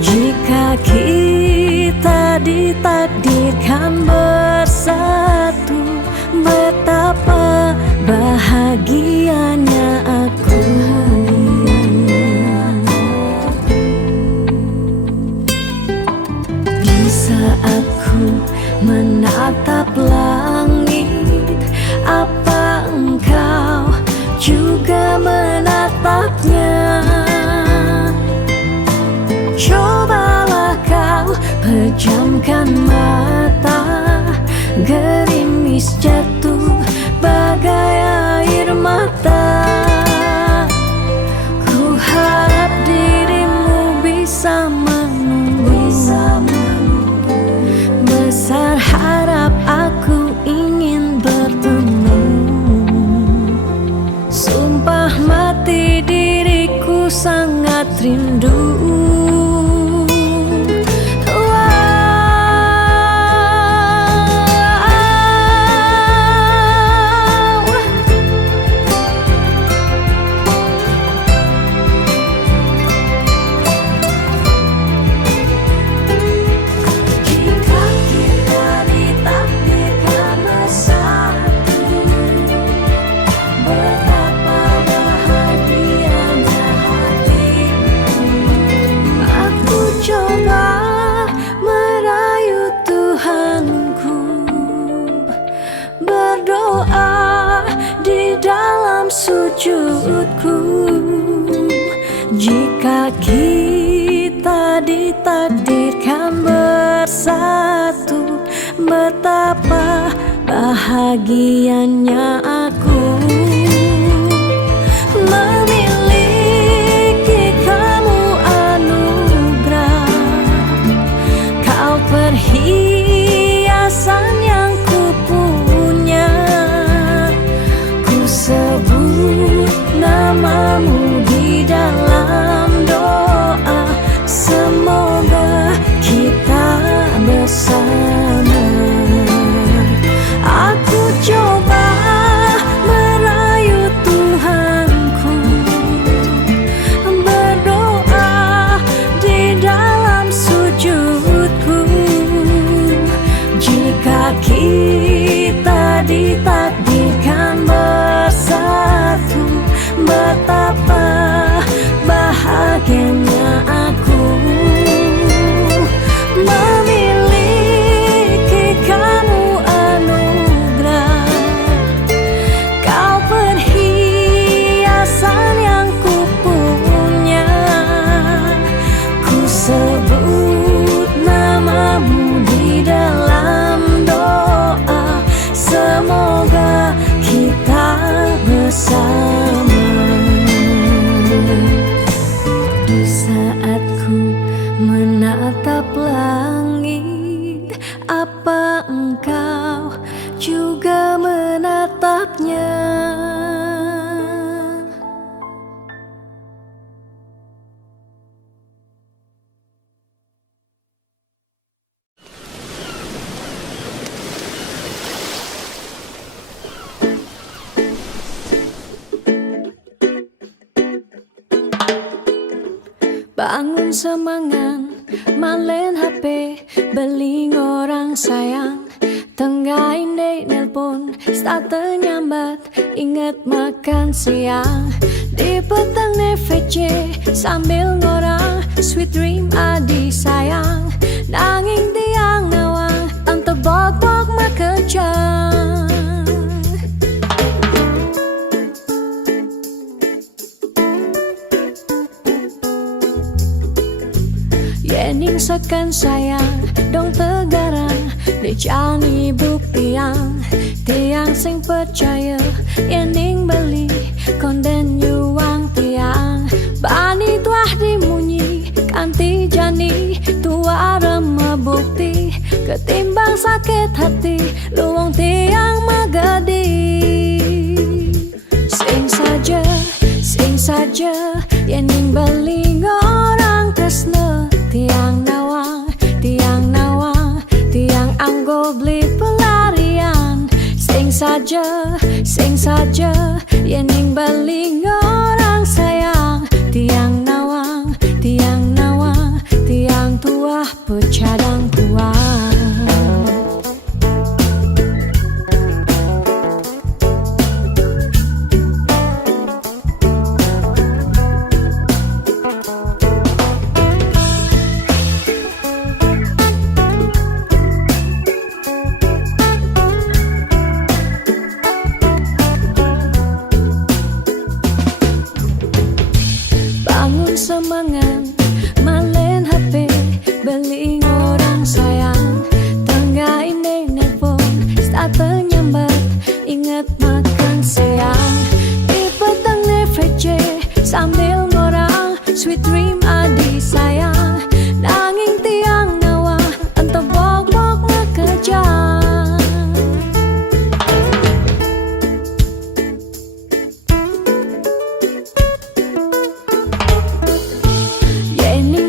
Jika kita ditakdirkan bersatu, betapa bahagianya aku. Di saat ku menatap langit, apa engkau juga menatapnya? Cobalah kau pejamkan mata, gerimis jatuh bagai air mata. Ku harap dirimu bisa menunggu. Besar harap aku ingin bertemu. Sumpah mati diriku sangat rindu. Wah. Jika kita ditakdirkan bersatu, betapa bahagianya aku memiliki kamu anugerah. Kau perhiasan yang ku punya, ku sebut namamu di dalam doa. Semoga kita bersama. Aku coba merayu Tuhanku, berdoa di dalam sujudku. Jika kita ditakdirkan bersatu, betapa bahagianya aku memiliki kamu anugerah. Kau perhiasan yang ku punya, ku sebut namamu di dalam doa. Semoga kita bersama. Saat ku menatap langit, apa engkau juga menatapnya? Bangun semangat, malen HP, beling orang sayang. Tenggahin dek nelpon, start nyambat, inget makan siang. Di petang VC, sambil ngorang, sweet dream adi sayang. Nanging tiang nawang, tante bok-bok makejang. Yening sekan sayang, dong tegarang, dijangi buktiang. Tiang sing percaya, yening beli, konden yuang tiang. Bani tuah dimunyi, kanti jani, tua remeh bukti. Ketimbang sakit hati, luang tiang magadi. Sing saja, yening beli orang tresne. Tiang nawang, tiang anggo beli pelarian. Sing saja, yening baling orang sayang. Tiang nawang, tiang tua pecadang kuat. Semangat, malen HP, beling orang sayang. Tenggahin dek nelpon, start nyambat, inget makan siang. Di petang VC, sambil ngorang, sweet dream adi sayang. Nanging tiang nawa, ento bok-bok makejang.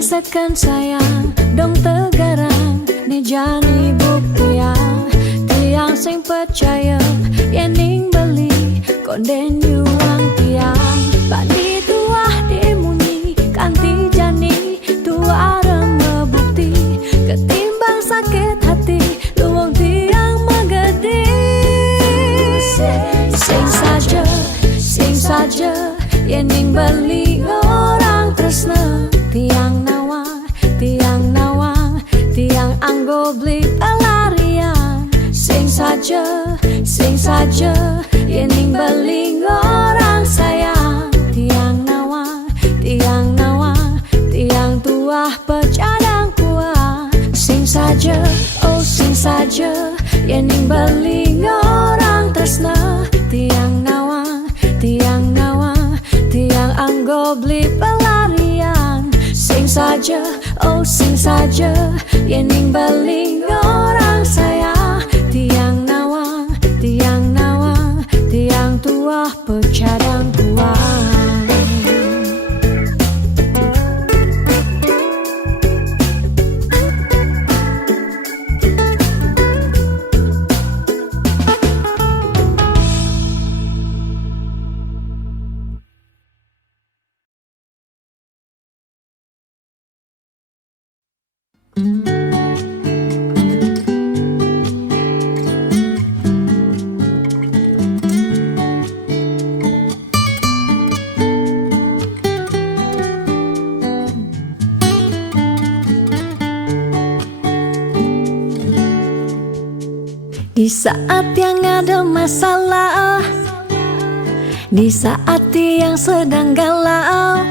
Sekan sayang, dong tegarang, nejani buktiang. Tiang sing percaya, yening beli, konden yuang tiang. Bani tuah dimunyi, kanti jani, tua remeh bukti. Ketimbang sakit hati, luang tiang magadi. Sing saja, yening beli orang tresna. Tiang nawang, tiang anggo beli pelarian. Sing saja, yening baling orang sayang. Tiang nawang, tuah pecadang kuah. Sing saja, oh sing saja, yening beling orang tresna. Tiang nawang, tiang nawang, tiang anggo beli pelarian. Sing saja, oh sing saja, yening beling orang sayang. Tiang nawang, tiang nawang, tiang tuah pecadang kuah. Di saat yang ada masalah, di saat yang sedang galau,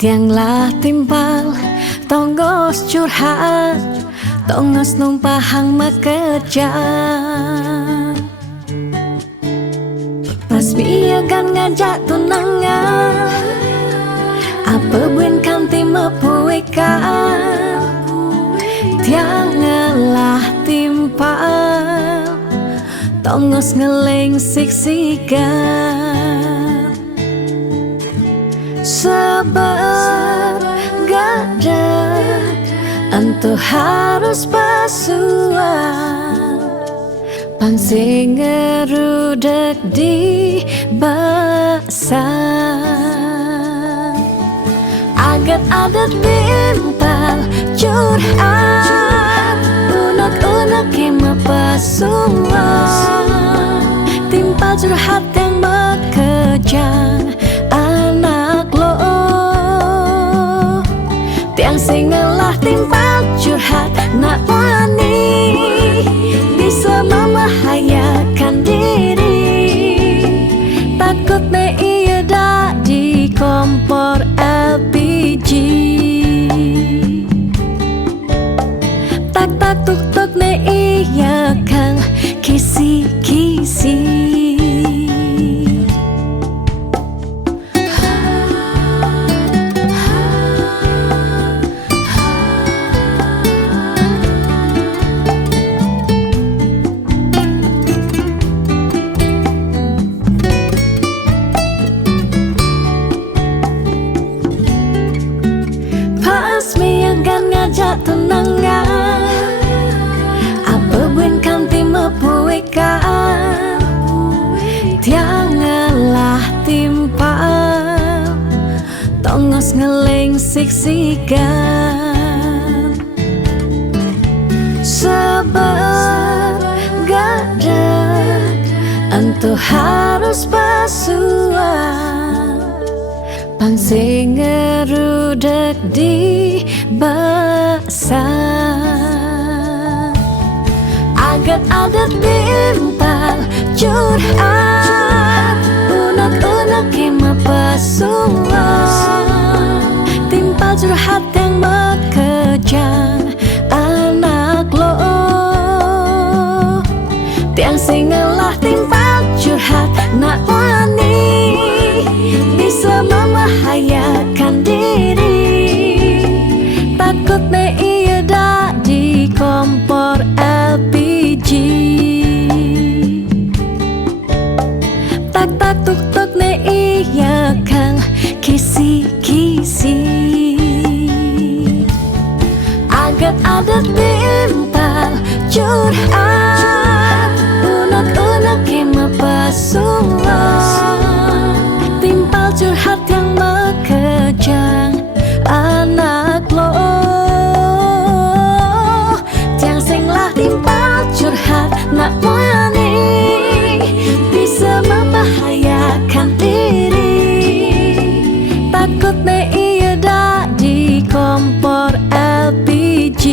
tianglah timpal, tonggos curhat, tonggos numpahang makejang. Pas biagan ngajak tunangan, apa buin kanti mepuikan. Tiangelah timpal, tongos ngeleng siksikan. Sabar gadak, entu harus pasuan. Pangsing ngerudek di basan. Agat-agat bimpal curhat, unek-unek kema pasuan. Timpal curhat yang bekejang anak lo. Tiang singelah timpal curhat nak wani, bisa membahayakan diri. Takut ne iya dak di kompor LPG. Tak tak tuk tuk ne iya kang kisi-kisi. Pas miagan ngajak tunangan, apa buin kanti mepuikan. Tiangelah timpal, tongos ngeleng siksikan. Sabar gadak, entu harus pasuan. Pangsing ngerudek di basan. Agat-agat bimpal curhat, unek-unek kema pasuan. Timpal curhat yang bekejang anak lo. Tiang singelah timpal curhat nak wani, bisa membahayakan diri. Takut ne iya dak di kompor LPG. Tak tak tuk tuk ne iya kang kisi-kisi. Agat-agat bimpal curhat, unek-unek kema pasuan. Timpal curhat yang bekejang anak lo. Tiang singlah timpal curhat nak wani, bisa membahayakan diri. Takut ne iya dak di kompor LPG.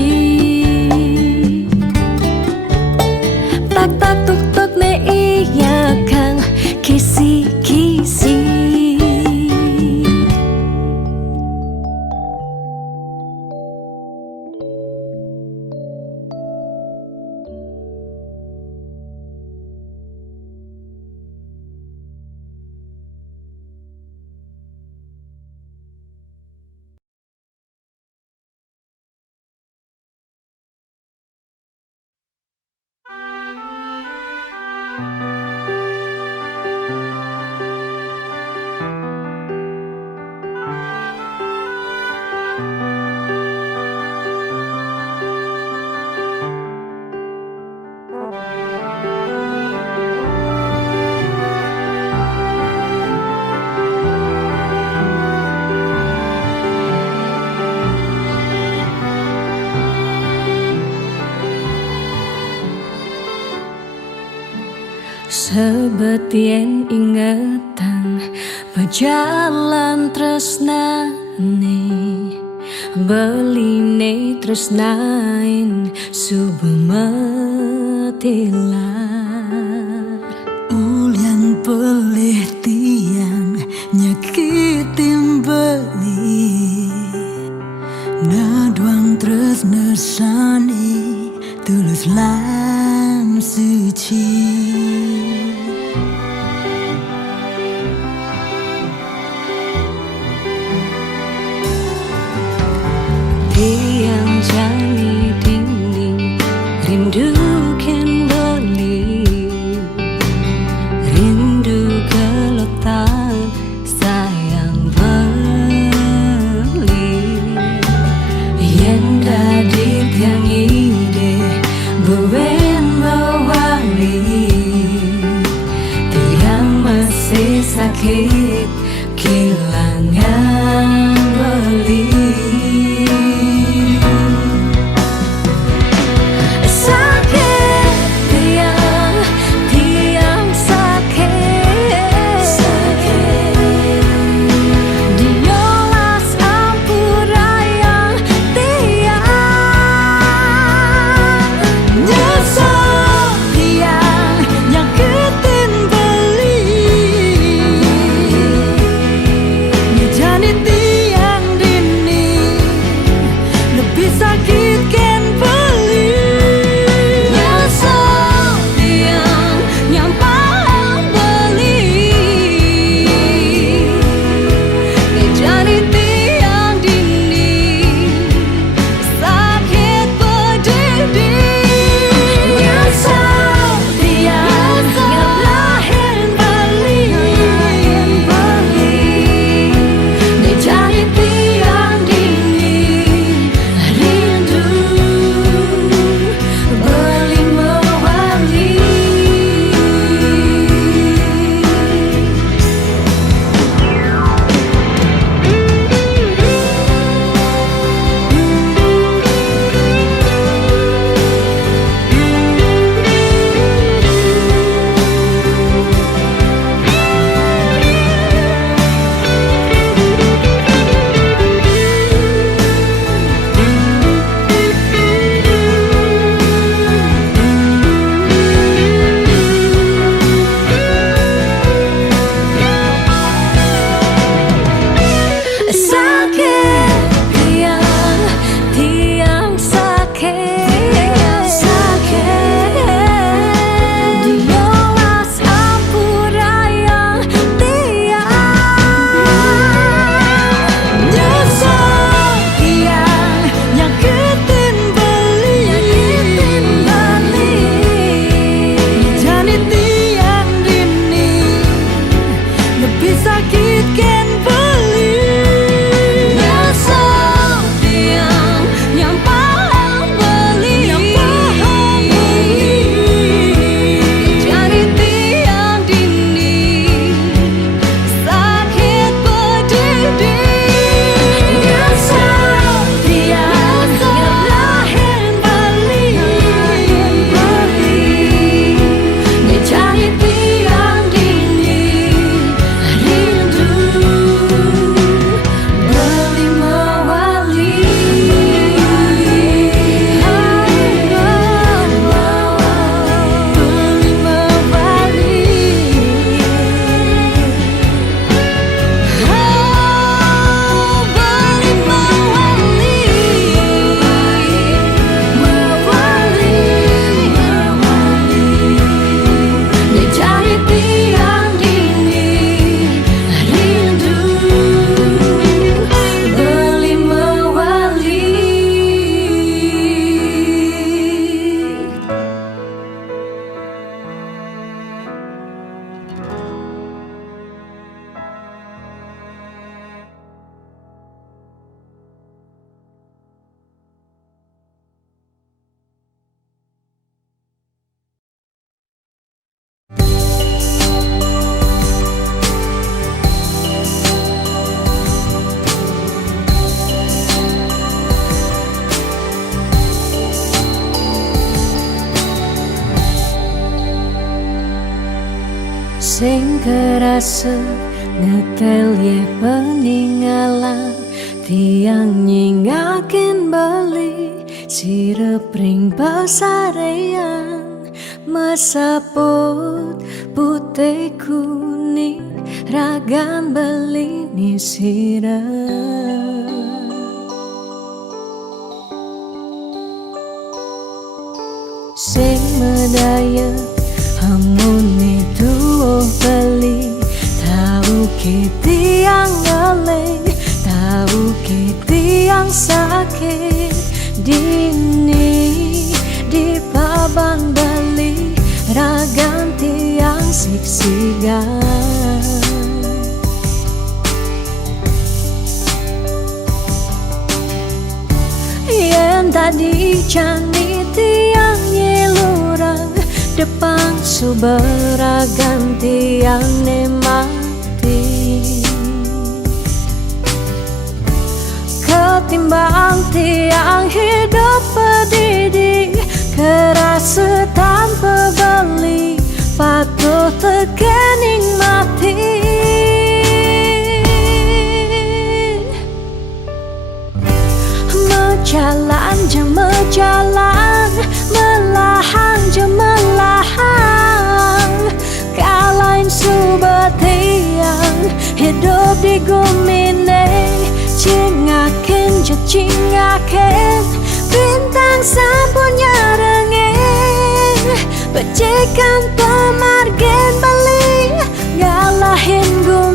Sebetien ingatan berjalan tresnane beline tresnain subemetilar Ulian pelih tiang nyakitin beli Naduang tresna sani tulus lan suci Tiang jani dinding rindu ken beli rindu gelotan sayang beli yen dadi tiang ide buwen mewali tiang masih sakit kehilangan beli kerasa ngetel ye peninggalan tiang nyingakin beli sirep ring pasarean mesaput putih kuning ragan beli ni sirep sing medaya hamun itu beli tahu ke tiang ngaleng tahu ke tiang sakit dini di paban beli ragan tiang siksigan yang tadi cani tiang nyelurang depan suberagan tiang ne mati ketimbang tiang hidup pedidi kerasa tanpa beli patuh tekening mati jalan je jalan melahang je melahang kalain subatian hidup di gumine cingakin je cingakin bintang sapunya rengeng becikan pemargen beli ngalahin gumine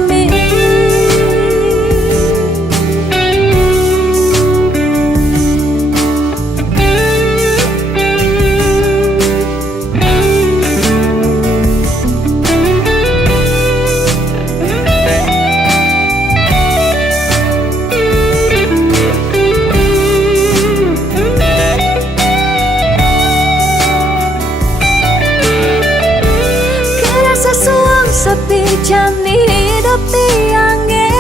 sepi jani hidup tiangnya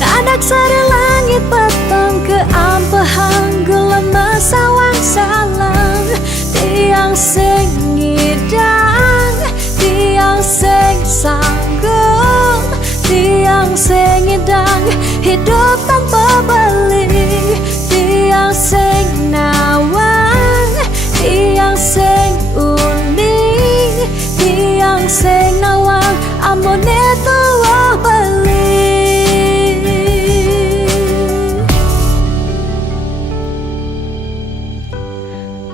nadak sari langit petang ke ampahan gulama sawang salang tiang sing ngidang tiang sing sanggup tiang sing ngidang hidup tanpa beli tiang sing nawang tiang sing uning tiang sing nawang amone tuwa beli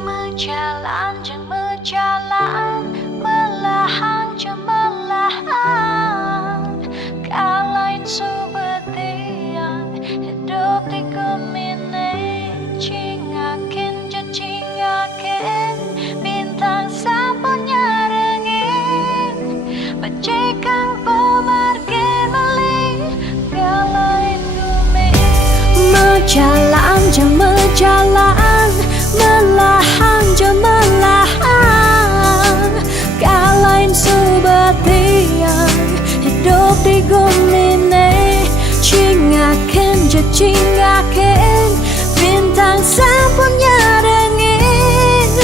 menjalan je menjalan melahang je melahang kalain subetian hidup di gemine cingakin je cingakin bintang sapunya becikan pemargen beli kalain gumi menjalan je menjalan melahang je melahang kalain subatian hidup di gumine cingakin je cingakin bintang sapunya rengeng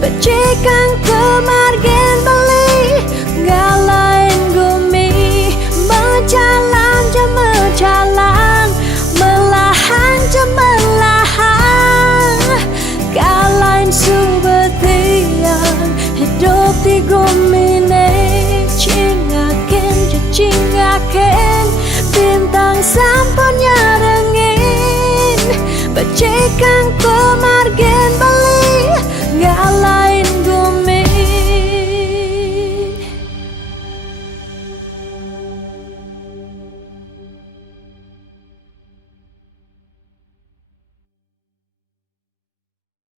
becikan pemargen beli ngalain gumi menjalan je menjalan melahang je melahang kalain subetian hidup di gumine cingakin je cingakin bintang sampurnya rengeng becikan pemargen